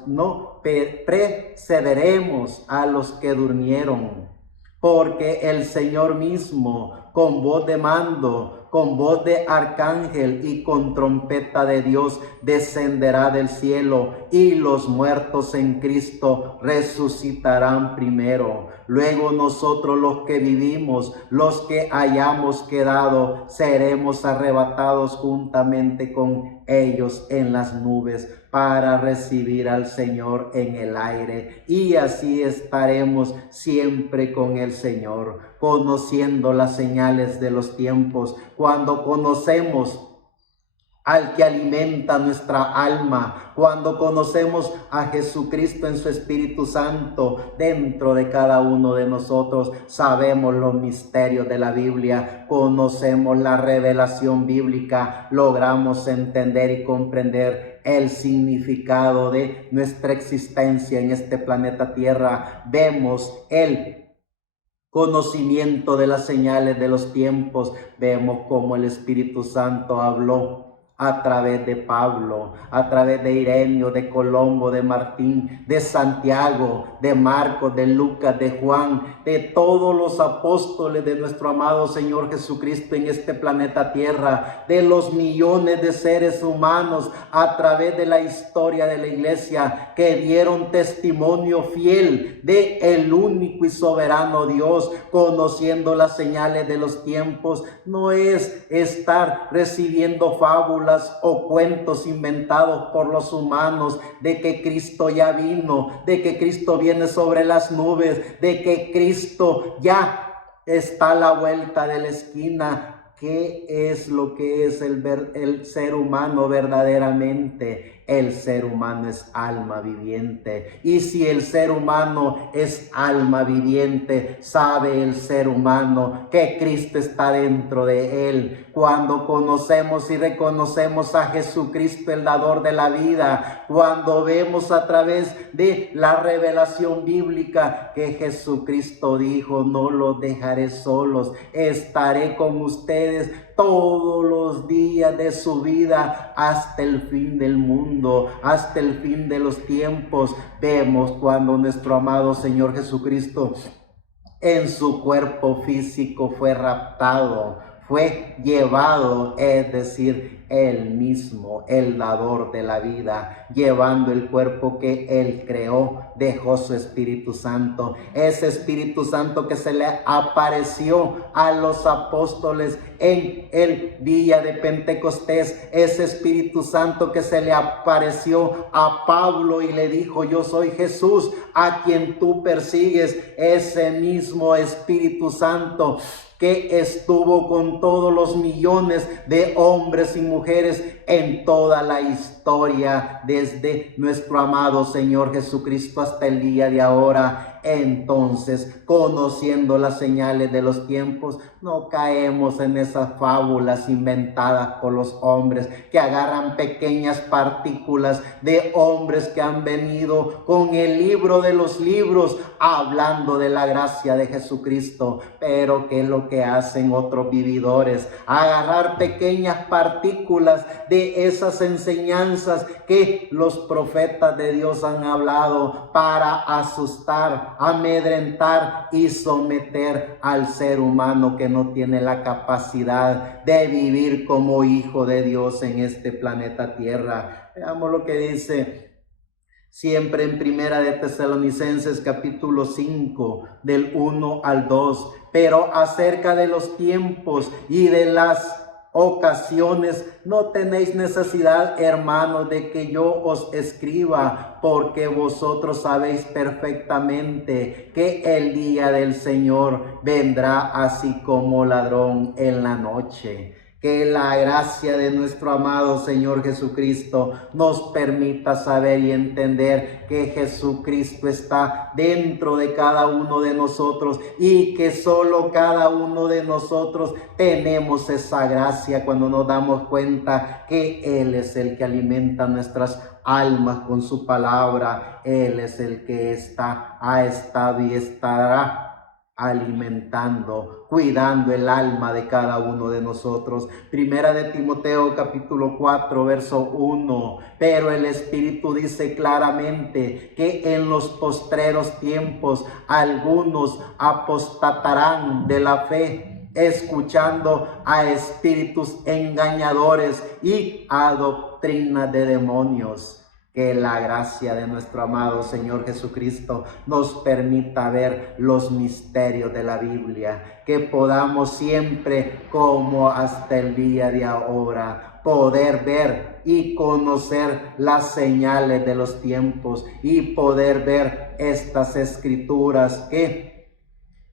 que durmieron. Porque el Señor mismo, con voz de mando, con voz de arcángel y con trompeta de Dios, descenderá del cielo, y los muertos en Cristo resucitarán primero. Luego nosotros los que vivimos, los que hayamos quedado, seremos arrebatados juntamente con ellos en las nubes para recibir al Señor en el aire, y así estaremos siempre con el Señor, conociendo las señales de los tiempos. Cuando conocemos al que alimenta nuestra alma, cuando conocemos a Jesucristo en su Espíritu Santo dentro de cada uno de nosotros, sabemos los misterios de la Biblia, conocemos la revelación bíblica, logramos entender y comprender el significado de nuestra existencia en este planeta Tierra. Vemos el conocimiento de las señales de los tiempos, vemos cómo el Espíritu Santo habló a través de Pablo, a través de Ireneo, de Colombo, de Martín, de Santiago, de Marcos, de Lucas, de Juan, de todos los apóstoles de nuestro amado Señor Jesucristo en este planeta Tierra, de los millones de seres humanos a través de la historia de la iglesia que dieron testimonio fiel de el único y soberano Dios, conociendo las señales de los tiempos. No es estar recibiendo fábulas o cuentos inventados por los humanos de que Cristo ya vino, de que Cristo viene sobre las nubes, de que Cristo ya está a la vuelta de la esquina. ¿Qué es lo que es el ser humano verdaderamente? El ser humano es alma viviente. Y si el ser humano es alma viviente, sabe el ser humano que Cristo está dentro de él. Cuando conocemos y reconocemos a Jesucristo, el dador de la vida, cuando vemos a través de la revelación bíblica que Jesucristo dijo: no los dejaré solos, estaré con ustedes todos los días de su vida hasta el fin del mundo, hasta el fin de los tiempos. Vemos cuando nuestro amado Señor Jesucristo en su cuerpo físico fue raptado, fue llevado, es decir, él mismo, el dador de la vida, llevando el cuerpo que él creó, dejó su Espíritu Santo. Ese Espíritu Santo que se le apareció a los apóstoles en el día de Pentecostés, ese Espíritu Santo que se le apareció a Pablo y le dijo: yo soy Jesús a quien tú persigues. Ese mismo Espíritu Santo que estuvo con todos los millones de hombres y mujeres en toda la historia, desde nuestro amado Señor Jesucristo hasta el día de ahora. Entonces, conociendo las señales de los tiempos, no caemos en esas fábulas inventadas por los hombres, que agarran pequeñas partículas de hombres que han venido con el libro de los libros hablando de la gracia de Jesucristo. Pero ¿qué es lo que hacen otros vividores? Agarrar pequeñas partículas de esas enseñanzas que los profetas de Dios han hablado para asustar, amedrentar y someter al ser humano que no tiene la capacidad de vivir como hijo de Dios en este planeta Tierra. Veamos lo que dice siempre en Primera de Tesalonicenses capítulo 5 del 1 al 2. Pero acerca de los tiempos y de las ocasiones no tenéis necesidad, hermanos, de que yo os escriba, porque vosotros sabéis perfectamente que el día del Señor vendrá así como ladrón en la noche. Que la gracia de nuestro amado Señor Jesucristo nos permita saber y entender que Jesucristo está dentro de cada uno de nosotros y que solo cada uno de nosotros tenemos esa gracia cuando nos damos cuenta que Él es el que alimenta nuestras almas con su palabra. Él es el que ha estado y estará alimentando, cuidando el alma de cada uno de nosotros. Primera de Timoteo capítulo 4 verso 1. Pero el Espíritu dice claramente que en los postreros tiempos algunos apostatarán de la fe, escuchando a espíritus engañadores y a doctrina de demonios. Que la gracia de nuestro amado Señor Jesucristo nos permita ver los misterios de la Biblia, que podamos siempre, como hasta el día de ahora, poder ver y conocer las señales de los tiempos y poder ver estas escrituras que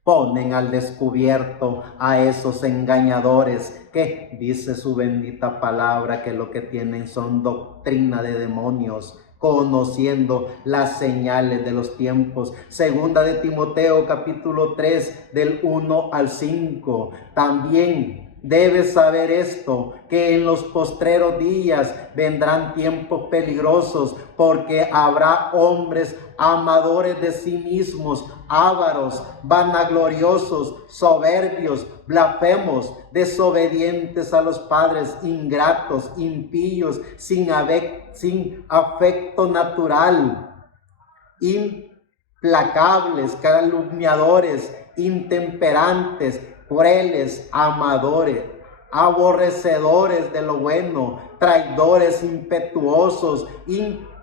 ponen al descubierto a esos engañadores que dice su bendita palabra que lo que tienen son doctrina de demonios, conociendo las señales de los tiempos. Segunda de Timoteo capítulo 3 del 1 al 5. También debes saber esto, que en los postreros días vendrán tiempos peligrosos, porque habrá hombres amadores de sí mismos, ávaros, vanagloriosos, soberbios, blasfemos, desobedientes a los padres, ingratos, impíos, sin afecto natural, implacables, calumniadores, intemperantes, crueles, amadores, aborrecedores de lo bueno, traidores, impetuosos,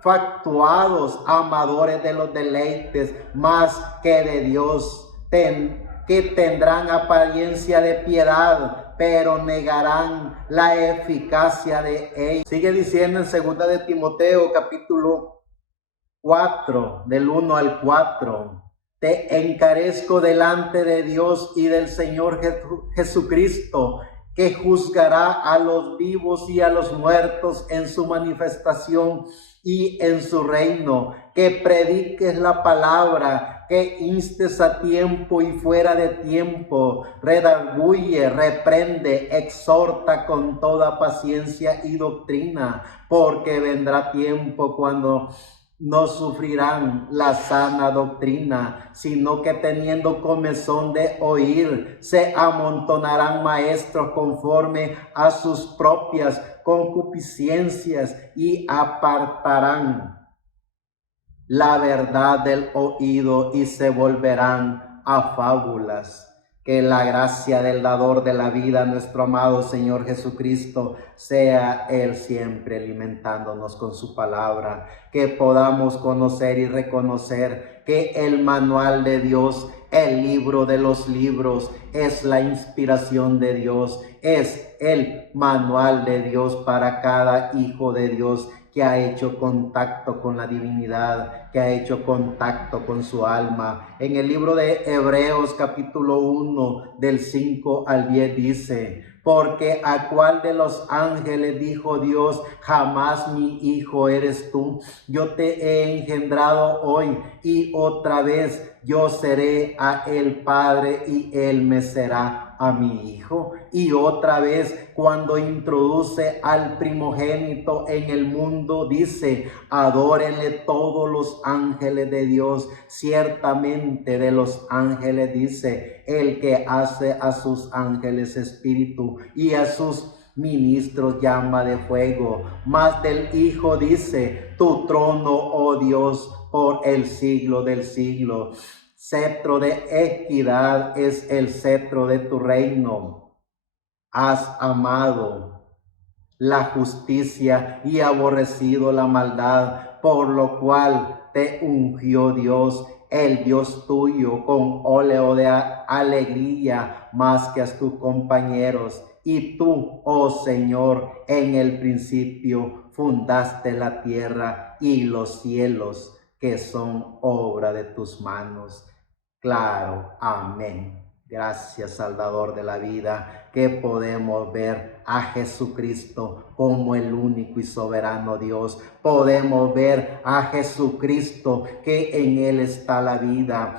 factuados, amadores de los deleites más que de Dios, que tendrán apariencia de piedad, pero negarán la eficacia de ella. Sigue diciendo en 2 de Timoteo, capítulo 4, del 1 al 4. Te encarezco delante de Dios y del Señor Jesucristo, que juzgará a los vivos y a los muertos en su manifestación y en su reino, que prediques la palabra, que instes a tiempo y fuera de tiempo, redarguye, reprende, exhorta con toda paciencia y doctrina, porque vendrá tiempo cuando no sufrirán la sana doctrina, sino que teniendo comezón de oír, se amontonarán maestros conforme a sus propias concupiscencias y apartarán la verdad del oído y se volverán a fábulas. Que la gracia del dador de la vida, nuestro amado Señor Jesucristo, sea Él siempre alimentándonos con su palabra, que podamos conocer y reconocer que el manual de Dios, el libro de los libros, es la inspiración de Dios, es el manual de Dios para cada hijo de Dios que ha hecho contacto con la divinidad, que ha hecho contacto con su alma. En el libro de Hebreos capítulo 1 del 5 al 10 dice: porque a cuál de los ángeles dijo Dios, jamás mi hijo eres tú, yo te he engendrado hoy y otra vez yo seré a él padre y él me será a mi hijo. Y otra vez cuando introduce al primogénito en el mundo dice: adórenle todos los ángeles de Dios. Ciertamente de los ángeles dice: el que hace a sus ángeles espíritu y a sus ministros llama de fuego. Mas del Hijo dice: tu trono, oh Dios, por el siglo del siglo. Cetro de equidad es el cetro de tu reino. Has amado la justicia y aborrecido la maldad, por lo cual te ungió Dios, el Dios tuyo, con óleo de alegría más que a tus compañeros. Y tú, oh Señor, en el principio fundaste la tierra y los cielos, que son obra de tus manos. Claro, amén. Gracias, Salvador de la vida, que podemos ver a Jesucristo como el único y soberano Dios. Podemos ver a Jesucristo, que en Él está la vida.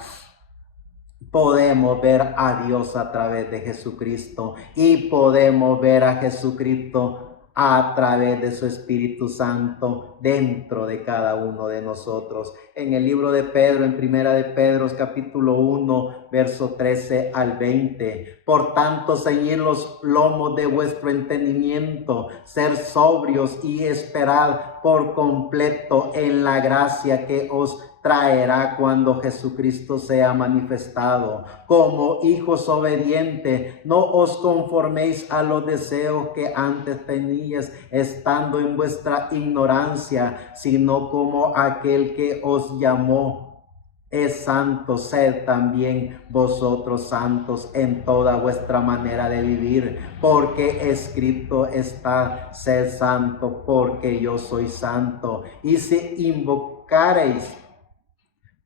Podemos ver a Dios a través de Jesucristo y podemos ver a Jesucristo a través de su Espíritu Santo dentro de cada uno de nosotros. En el libro de Pedro, en Primera de Pedro, capítulo 1, verso 13 al 20. Por tanto, ceñid los lomos de vuestro entendimiento, ser sobrios y esperad por completo en la gracia que os traerá cuando Jesucristo sea manifestado. Como hijos obedientes, no os conforméis a los deseos que antes teníais estando en vuestra ignorancia, sino como aquel que os llamó es santo, sed también vosotros santos en toda vuestra manera de vivir, porque escrito está: sed santo, porque yo soy santo. Y si invocareis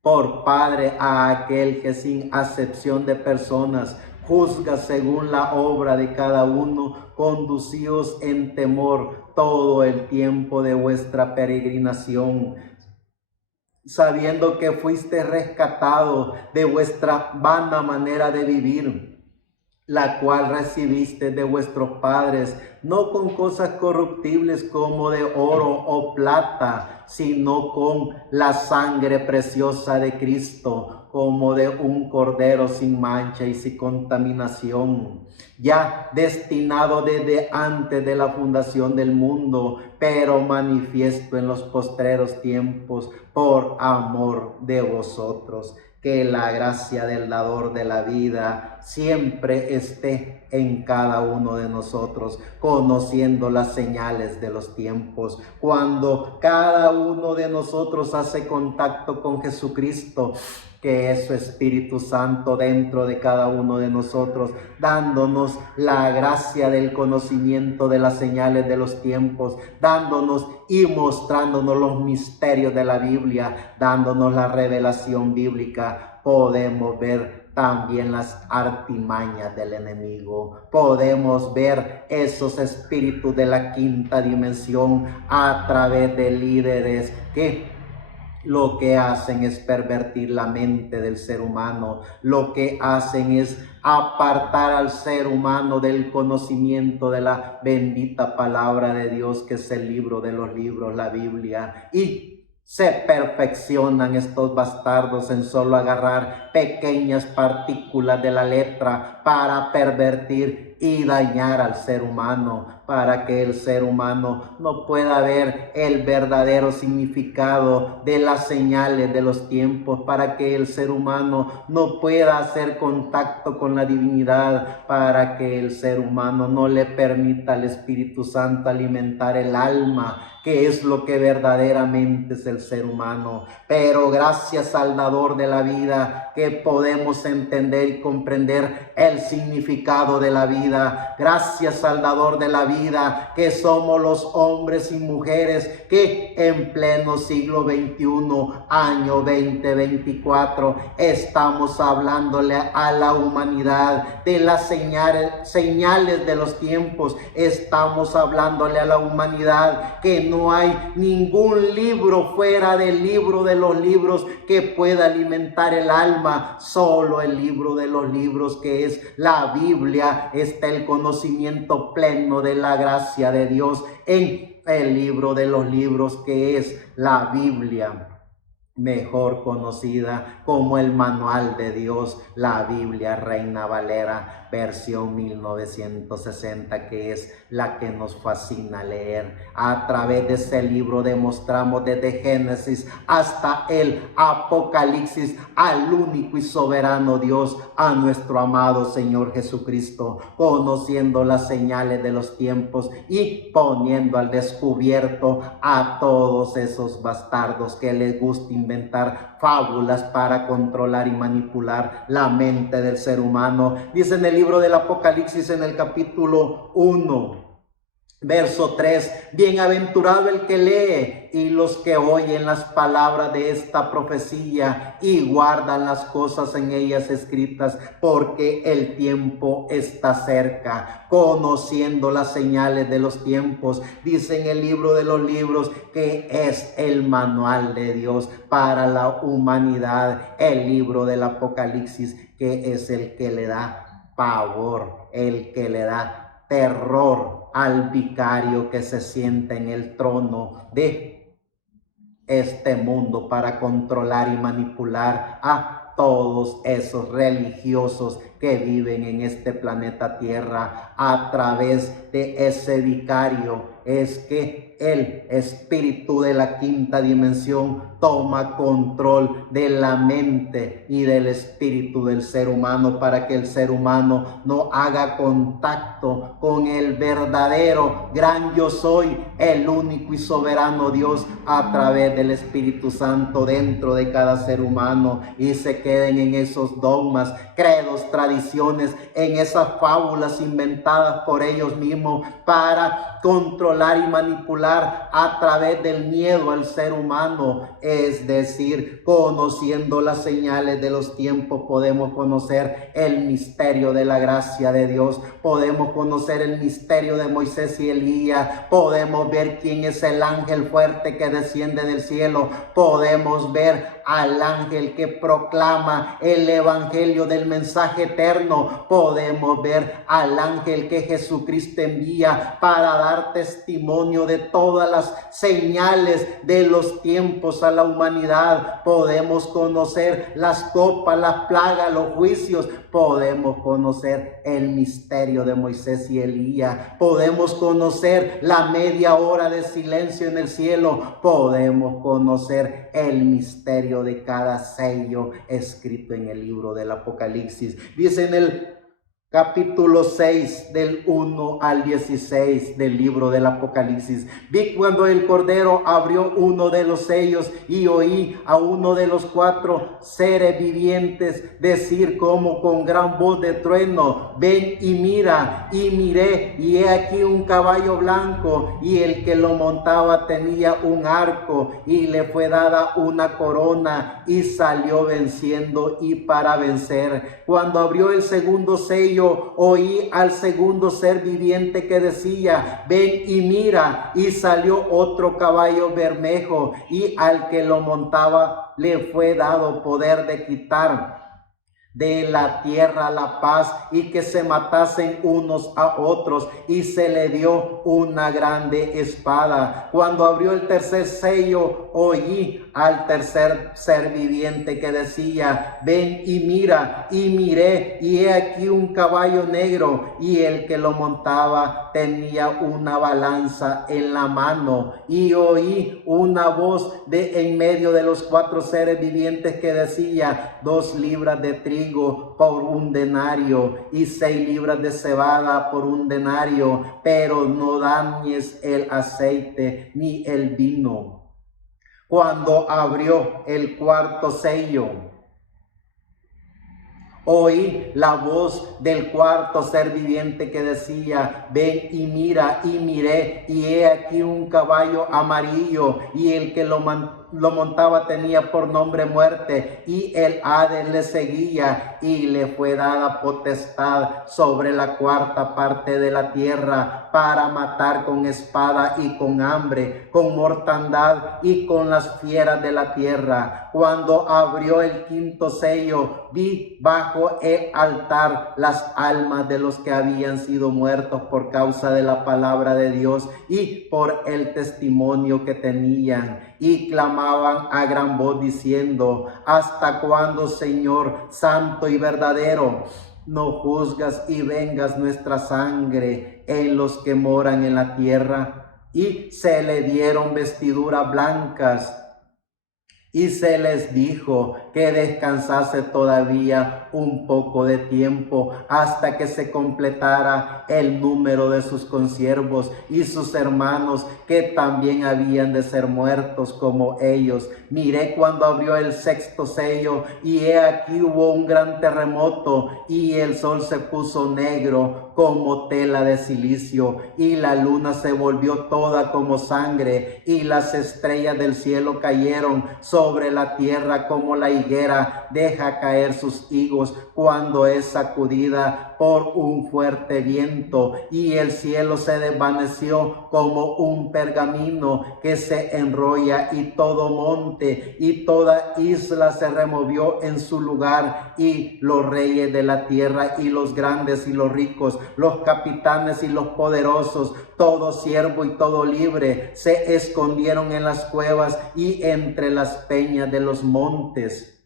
por Padre a aquel que sin acepción de personas juzga según la obra de cada uno, conducíos en temor todo el tiempo de vuestra peregrinación, sabiendo que fuiste rescatado de vuestra vana manera de vivir, la cual recibiste de vuestros padres, no con cosas corruptibles como de oro o plata, sino con la sangre preciosa de Cristo, como de un cordero sin mancha y sin contaminación, ya destinado desde antes de la fundación del mundo, pero manifiesto en los postreros tiempos por amor de vosotros. Que la gracia del dador de la vida siempre esté en cada uno de nosotros, conociendo las señales de los tiempos. Cuando cada uno de nosotros hace contacto con Jesucristo, que es su Espíritu Santo dentro de cada uno de nosotros, dándonos la gracia del conocimiento de las señales de los tiempos, dándonos y mostrándonos los misterios de la Biblia, dándonos la revelación bíblica, podemos ver también las artimañas del enemigo. Podemos ver esos espíritus de la quinta dimensión a través de líderes que lo que hacen es pervertir la mente del ser humano, lo que hacen es apartar al ser humano del conocimiento de la bendita palabra de Dios, que es el libro de los libros, la Biblia. Y se perfeccionan estos bastardos en solo agarrar pequeñas partículas de la letra para pervertir y dañar al ser humano, para que el ser humano no pueda ver el verdadero significado de las señales de los tiempos, para que el ser humano no pueda hacer contacto con la divinidad, para que el ser humano no le permita al Espíritu Santo alimentar el alma, que es lo que verdaderamente es el ser humano. Pero gracias al dador de la vida, que podemos entender y comprender el significado de la vida. Gracias al dador de la vida, que somos los hombres y mujeres que en pleno siglo XXI, año 2024, estamos hablándole a la humanidad de las señales de los tiempos. Estamos hablándole a la humanidad que no hay ningún libro fuera del libro de los libros que pueda alimentar el alma. Solo el libro de los libros, que es la Biblia, está el conocimiento pleno de la gracia de Dios en el libro de los libros, que es la Biblia, mejor conocida como el manual de Dios, la Biblia Reina Valera, versión 1960, que es la que nos fascina leer. A través de ese libro demostramos desde Génesis hasta el Apocalipsis al único y soberano Dios, a nuestro amado Señor Jesucristo, conociendo las señales de los tiempos y poniendo al descubierto a todos esos bastardos que les gusta inventar fábulas para controlar y manipular la mente del ser humano. Dice en el libro del Apocalipsis, en el capítulo 1, verso 3, bienaventurado el que lee y los que oyen las palabras de esta profecía y guardan las cosas en ellas escritas, porque el tiempo está cerca. Conociendo las señales de los tiempos, dice en el libro de los libros, que es el manual de Dios para la humanidad. El libro del Apocalipsis, que es el que le da pavor, el que le da terror al vicario que se sienta en el trono de este mundo para controlar y manipular a todos esos religiosos que viven en este planeta Tierra. A través de ese vicario es que el espíritu de la quinta dimensión toma control de la mente y del espíritu del ser humano, para que el ser humano no haga contacto con el verdadero gran yo soy, el único y soberano Dios, a través del Espíritu Santo dentro de cada ser humano, y se queden en esos dogmas, credos, tradiciones, en esas fábulas inventadas por ellos mismos para controlar y manipular a través del miedo al ser humano. Es decir, conociendo las señales de los tiempos, podemos conocer el misterio de la gracia de Dios, podemos conocer el misterio de Moisés y Elías, podemos ver quién es el ángel fuerte que desciende del cielo, podemos ver al ángel que proclama el evangelio del mensaje eterno, podemos ver al ángel que Jesucristo envía para dar testimonio de todas las señales de los tiempos toda la humanidad. Podemos conocer las copas, las plagas, los juicios. Podemos conocer el misterio de Moisés y Elías. Podemos conocer la media hora de silencio en el cielo. Podemos conocer el misterio de cada sello escrito en el libro del Apocalipsis. Dice en el capítulo 6 del 1 al 16 del libro del Apocalipsis: vi cuando el Cordero abrió uno de los sellos y oí a uno de los 4 seres vivientes decir como con gran voz de trueno: ven y mira. Y miré, y he aquí un caballo blanco, y el que lo montaba tenía un arco, y le fue dada una corona, y salió venciendo y para vencer. Cuando abrió el segundo sello, oí al segundo ser viviente que decía: ven y mira. Y salió otro caballo bermejo, y al que lo montaba le fue dado poder de quitar de la tierra la paz, y que se matasen unos a otros, y se le dio una grande espada. Cuando abrió el tercer sello, oí al tercer ser viviente que decía: ven y mira. Y miré, y he aquí un caballo negro, y el que lo montaba tenía una balanza en la mano. Y oí una voz de en medio de los 4 seres vivientes que decía: 2 libras de trigo por un denario, y 6 libras de cebada por un denario, pero no dañes el aceite ni el vino. Cuando abrió el cuarto sello, oí la voz del cuarto ser viviente que decía: ven y mira. Y miré, y he aquí un caballo amarillo, y el que lo montaba tenía por nombre Muerte, y el Hades le seguía, y le fue dada potestad sobre la 4ª parte de la tierra, para matar con espada y con hambre, con mortandad y con las fieras de la tierra. Cuando abrió el quinto sello, vi bajo el altar las almas de los que habían sido muertos por causa de la palabra de Dios y por el testimonio que tenían, y clamaban a gran voz diciendo: ¿hasta cuándo, Señor santo y verdadero, no juzgas y vengas nuestra sangre en los que moran en la tierra? Y se le dieron vestiduras blancas, y se les dijo que descansase todavía un poco de tiempo, hasta que se completara el número de sus consiervos y sus hermanos, que también habían de ser muertos como ellos. Miré cuando abrió el sexto sello, y he aquí hubo un gran terremoto, y el sol se puso negro como tela de silicio, y la luna se volvió toda como sangre, y las estrellas del cielo cayeron sobre la tierra como la higuera deja caer sus higos cuando es sacudida por un fuerte viento, y el cielo se desvaneció como un pergamino que se enrolla, y todo monte y toda isla se removió en su lugar, y los reyes de la tierra y los grandes y los ricos, los capitanes y los poderosos, todo siervo y todo libre, se escondieron en las cuevas y entre las peñas de los montes,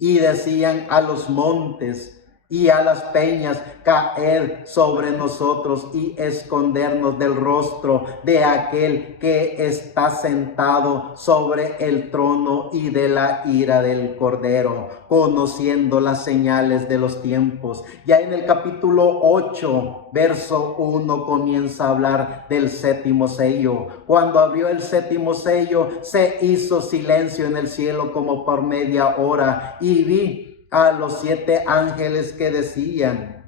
y decían a los montes y a las peñas: caed sobre nosotros y escondernos del rostro de aquel que está sentado sobre el trono y de la ira del Cordero, conociendo las señales de los tiempos. Ya en el capítulo 8, verso 1, comienza a hablar del séptimo sello. Cuando abrió el séptimo sello, se hizo silencio en el cielo como por media hora, y vi a los 7 ángeles que decían: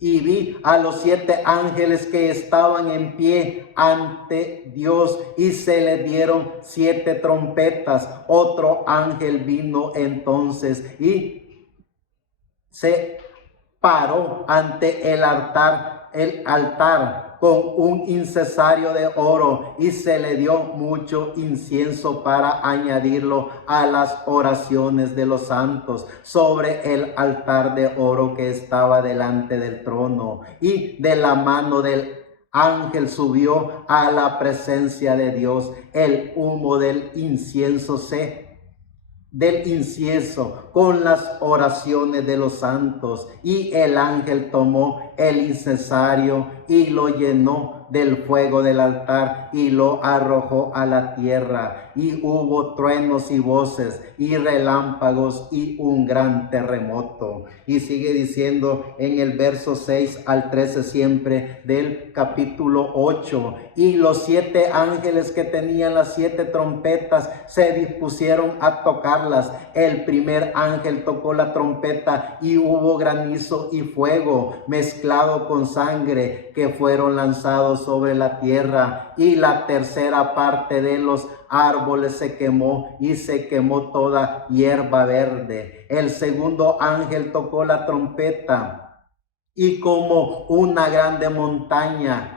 y vi a los 7 ángeles que estaban en pie ante Dios, y se le dieron 7 trompetas. Otro ángel vino entonces y se paró ante el altar con un incensario de oro, y se le dio mucho incienso para añadirlo a las oraciones de los santos sobre el altar de oro que estaba delante del trono. Y de la mano del ángel subió a la presencia de Dios. El humo del incienso con las oraciones de los santos, y el ángel tomó el incensario y lo llenó del fuego del altar y lo arrojó a la tierra, y hubo truenos y voces y relámpagos y un gran terremoto. Y sigue diciendo en el verso 6 al 13 siempre del capítulo 8, y los 7 ángeles que tenían las 7 trompetas se dispusieron a tocarlas. El primer ángel tocó la trompeta y hubo granizo y fuego mezclado con sangre que fueron lanzados sobre la tierra, y la tercera parte de los árboles se quemó y se quemó toda hierba verde. El segundo ángel tocó la trompeta, y como una grande montaña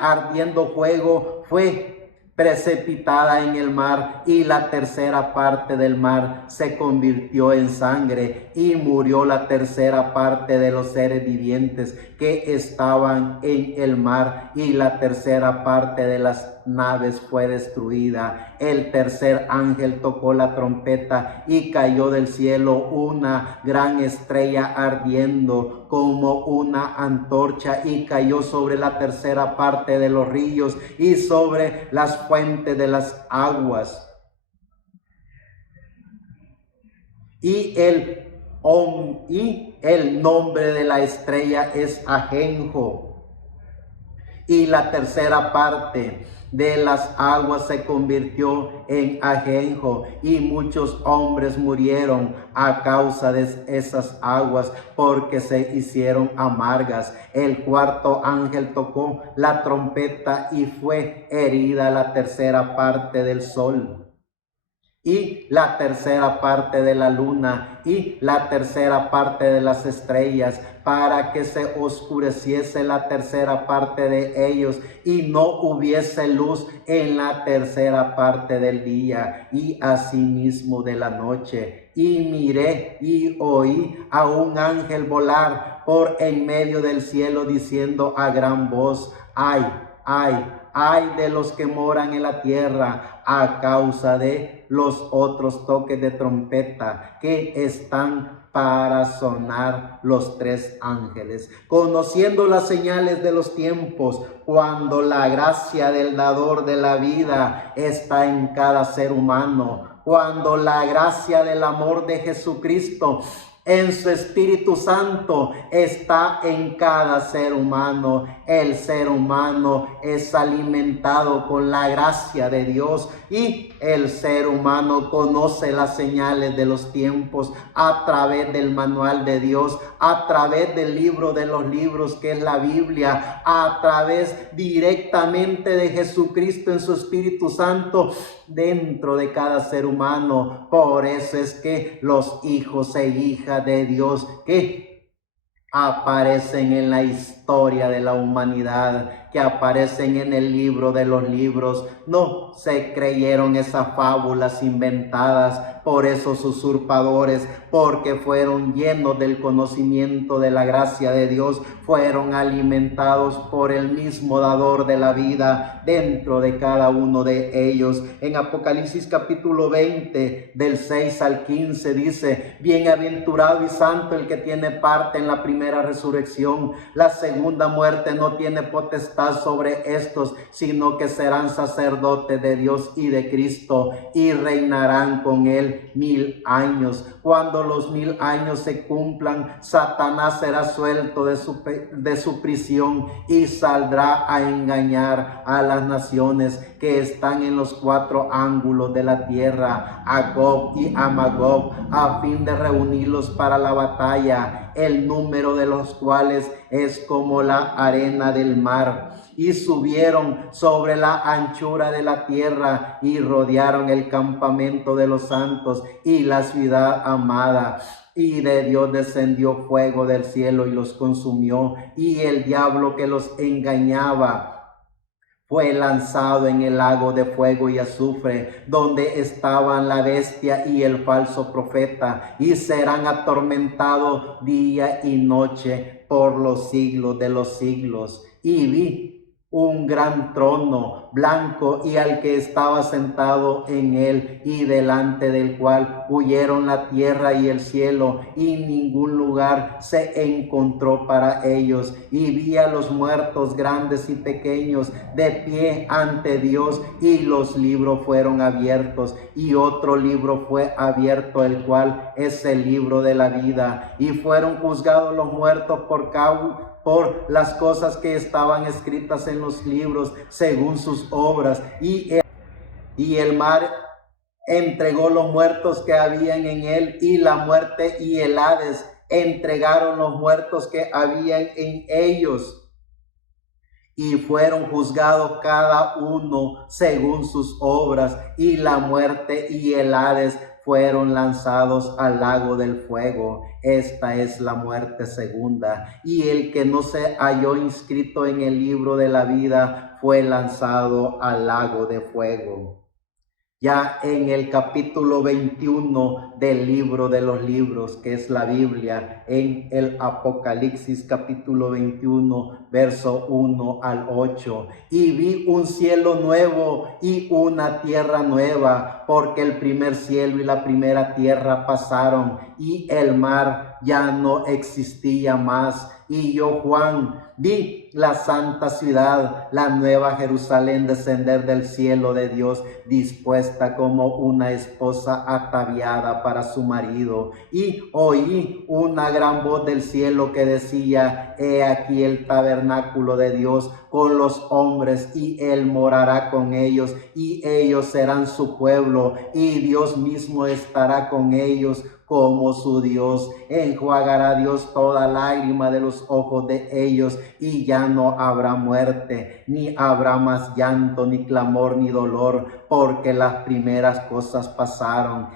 ardiendo fuego fue precipitada en el mar, y la tercera parte del mar se convirtió en sangre, y murió la tercera parte de los seres vivientes que estaban en el mar, y la tercera parte de las naves fue destruida. El tercer ángel tocó la trompeta y cayó del cielo una gran estrella ardiendo como una antorcha, y cayó sobre la tercera parte de los ríos y sobre las fuentes de las aguas. Y el nombre de la estrella es Ajenjo. Y la tercera parte de las aguas se convirtió en ajenjo, y muchos hombres murieron a causa de esas aguas, porque se hicieron amargas. El cuarto ángel tocó la trompeta y fue herida la tercera parte del sol, y la tercera parte de la luna, y la tercera parte de las estrellas, para que se oscureciese la tercera parte de ellos, y no hubiese luz en la tercera parte del día, y asimismo de la noche. Y miré y oí a un ángel volar por en medio del cielo, diciendo a gran voz: ¡ay, ay, ay de los que moran en la tierra, a causa de los otros toques de trompeta que están para sonar los 3 ángeles, conociendo las señales de los tiempos, cuando la gracia del dador de la vida está en cada ser humano, cuando la gracia del amor de Jesucristo en su Espíritu Santo está en cada ser humano. El ser humano es alimentado con la gracia de Dios, y el ser humano conoce las señales de los tiempos a través del manual de Dios, a través del libro de los libros que es la Biblia, a través directamente de Jesucristo en su Espíritu Santo dentro de cada ser humano. Por eso es que los hijos e hijas de Dios que aparecen en la historia de la humanidad, que aparecen en el libro de los libros, no se creyeron esas fábulas inventadas por esos usurpadores, porque fueron llenos del conocimiento de la gracia de Dios, fueron alimentados por el mismo dador de la vida dentro de cada uno de ellos. En Apocalipsis capítulo 20 del 6 al 15 dice: bienaventurado y santo el que tiene parte en la primera resurrección. La segunda muerte no tiene potestad sobre estos, sino que serán sacerdotes de Dios y de Cristo, y reinarán con él 1000 años. Cuando los 1000 años se cumplan, Satanás será suelto de su prisión y saldrá a engañar a las naciones que están en los 4 ángulos de la tierra, a Gog y a Magog, a fin de reunirlos para la batalla, el número de los cuales es como la arena del mar. Y subieron sobre la anchura de la tierra y rodearon el campamento de los santos y la ciudad amada. Y de Dios descendió fuego del cielo y los consumió, y el diablo que los engañaba fue lanzado en el lago de fuego y azufre, donde estaban la bestia y el falso profeta, y serán atormentados día y noche por los siglos de los siglos. Y vi un gran trono blanco y al que estaba sentado en él, y delante del cual huyeron la tierra y el cielo, y ningún lugar se encontró para ellos. Y vi a los muertos grandes y pequeños de pie ante Dios, y los libros fueron abiertos, y otro libro fue abierto, el cual es el libro de la vida, y fueron juzgados los muertos por las cosas que estaban escritas en los libros según sus obras. Y el mar entregó los muertos que habían en él, y la muerte y el Hades entregaron los muertos que habían en ellos, y fueron juzgados cada uno según sus obras, y la muerte y el Hades fueron lanzados al lago del fuego. Esta es la muerte segunda. Y el que no se halló inscrito en el libro de la vida fue lanzado al lago de fuego. Ya en el capítulo 21 del libro de los libros, que es la Biblia, en el Apocalipsis capítulo 21, verso 1 al 8. Y vi un cielo nuevo y una tierra nueva, porque el primer cielo y la primera tierra pasaron, y el mar ya no existía más. Y yo, Juan, vi la santa ciudad, la nueva Jerusalén, descender del cielo de Dios, dispuesta como una esposa ataviada para su marido. Y oí una gran voz del cielo que decía: he aquí el tabernáculo de Dios con los hombres, y él morará con ellos, y ellos serán su pueblo, y Dios mismo estará con ellos como su Dios. Enjuagará Dios toda lágrima de los ojos de ellos, y ya no habrá muerte, ni habrá más llanto, ni clamor, ni dolor, porque las primeras cosas pasaron.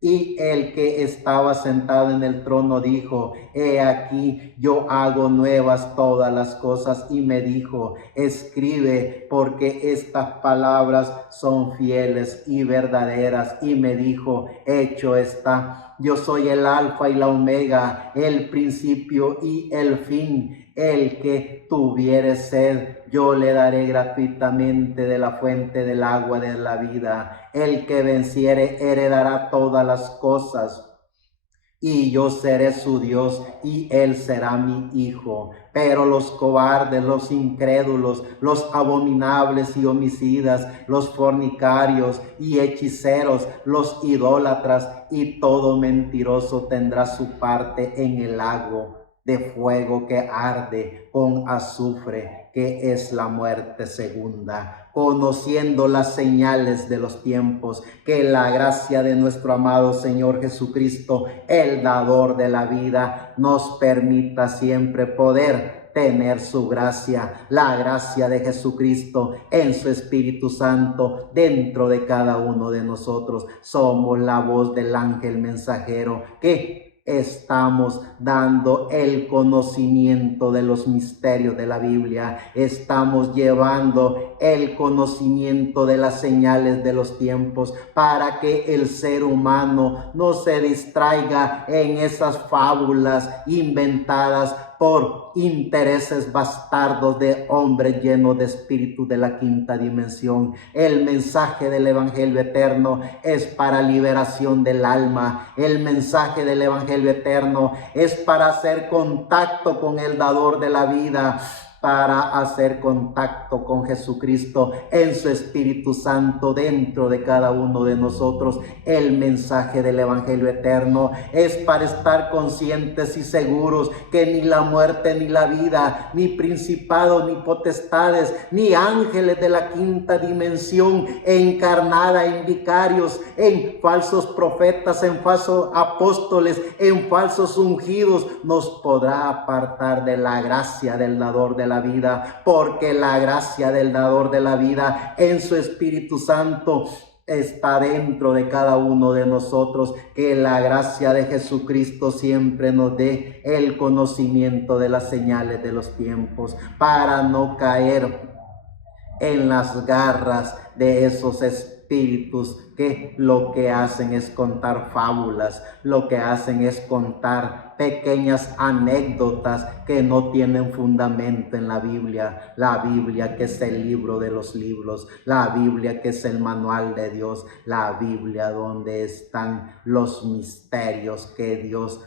Y el que estaba sentado en el trono dijo: he aquí, yo hago nuevas todas las cosas. Y me dijo: escribe, porque estas palabras son fieles y verdaderas. Y me dijo: hecho está. Yo soy el Alfa y la Omega, el principio y el fin. El que tuviere sed, yo le daré gratuitamente de la fuente del agua de la vida. El que venciere heredará todas las cosas, y yo seré su Dios, y él será mi hijo. Pero los cobardes, los incrédulos, los abominables y homicidas, los fornicarios y hechiceros, los idólatras y todo mentiroso tendrá su parte en el lago de fuego que arde con azufre, que es la muerte segunda. Conociendo las señales de los tiempos, que la gracia de nuestro amado Señor Jesucristo, el dador de la vida, nos permita siempre poder tener su gracia, la gracia de Jesucristo en su Espíritu Santo dentro de cada uno de nosotros. Somos la voz del ángel mensajero que estamos dando el conocimiento de los misterios de la Biblia. Estamos llevando el conocimiento de las señales de los tiempos, para que el ser humano no se distraiga en esas fábulas inventadas por intereses bastardos de hombres llenos de espíritu de la quinta dimensión. El mensaje del Evangelio eterno es para liberación del alma. El mensaje del Evangelio eterno es para hacer contacto con el dador de la vida, para hacer contacto con Jesucristo en su Espíritu Santo dentro de cada uno de nosotros. El mensaje del Evangelio eterno es para estar conscientes y seguros que ni la muerte, ni la vida, ni principados, ni potestades, ni ángeles de la quinta dimensión encarnada en vicarios, en falsos profetas, en falsos apóstoles, en falsos ungidos, nos podrá apartar de la gracia del dador de la vida, porque la gracia del dador de la vida en su Espíritu Santo está dentro de cada uno de nosotros. Que la gracia de Jesucristo siempre nos dé el conocimiento de las señales de los tiempos, para no caer en las garras de esos espíritus espíritus que lo que hacen es contar fábulas, lo que hacen es contar pequeñas anécdotas que no tienen fundamento en la Biblia que es el libro de los libros, la Biblia que es el manual de Dios, la Biblia donde están los misterios que Dios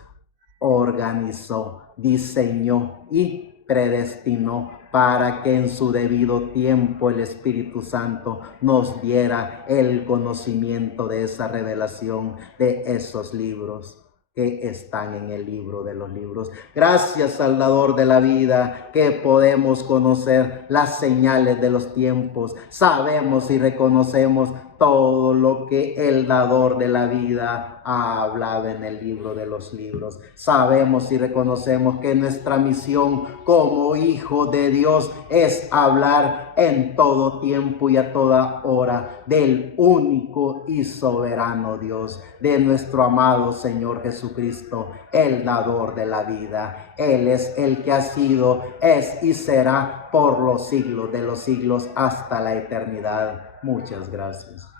organizó, diseñó y predestinó para que en su debido tiempo el Espíritu Santo nos diera el conocimiento de esa revelación, de esos libros que están en el libro de los libros. Gracias, Salvador de la vida, que podemos conocer las señales de los tiempos. Sabemos y reconocemos todo lo que el dador de la vida ha hablado en el libro de los libros. Sabemos y reconocemos que nuestra misión como hijo de Dios es hablar en todo tiempo y a toda hora del único y soberano Dios, de nuestro amado Señor Jesucristo, el dador de la vida. Él es el que ha sido, es y será por los siglos de los siglos hasta la eternidad. Muchas gracias.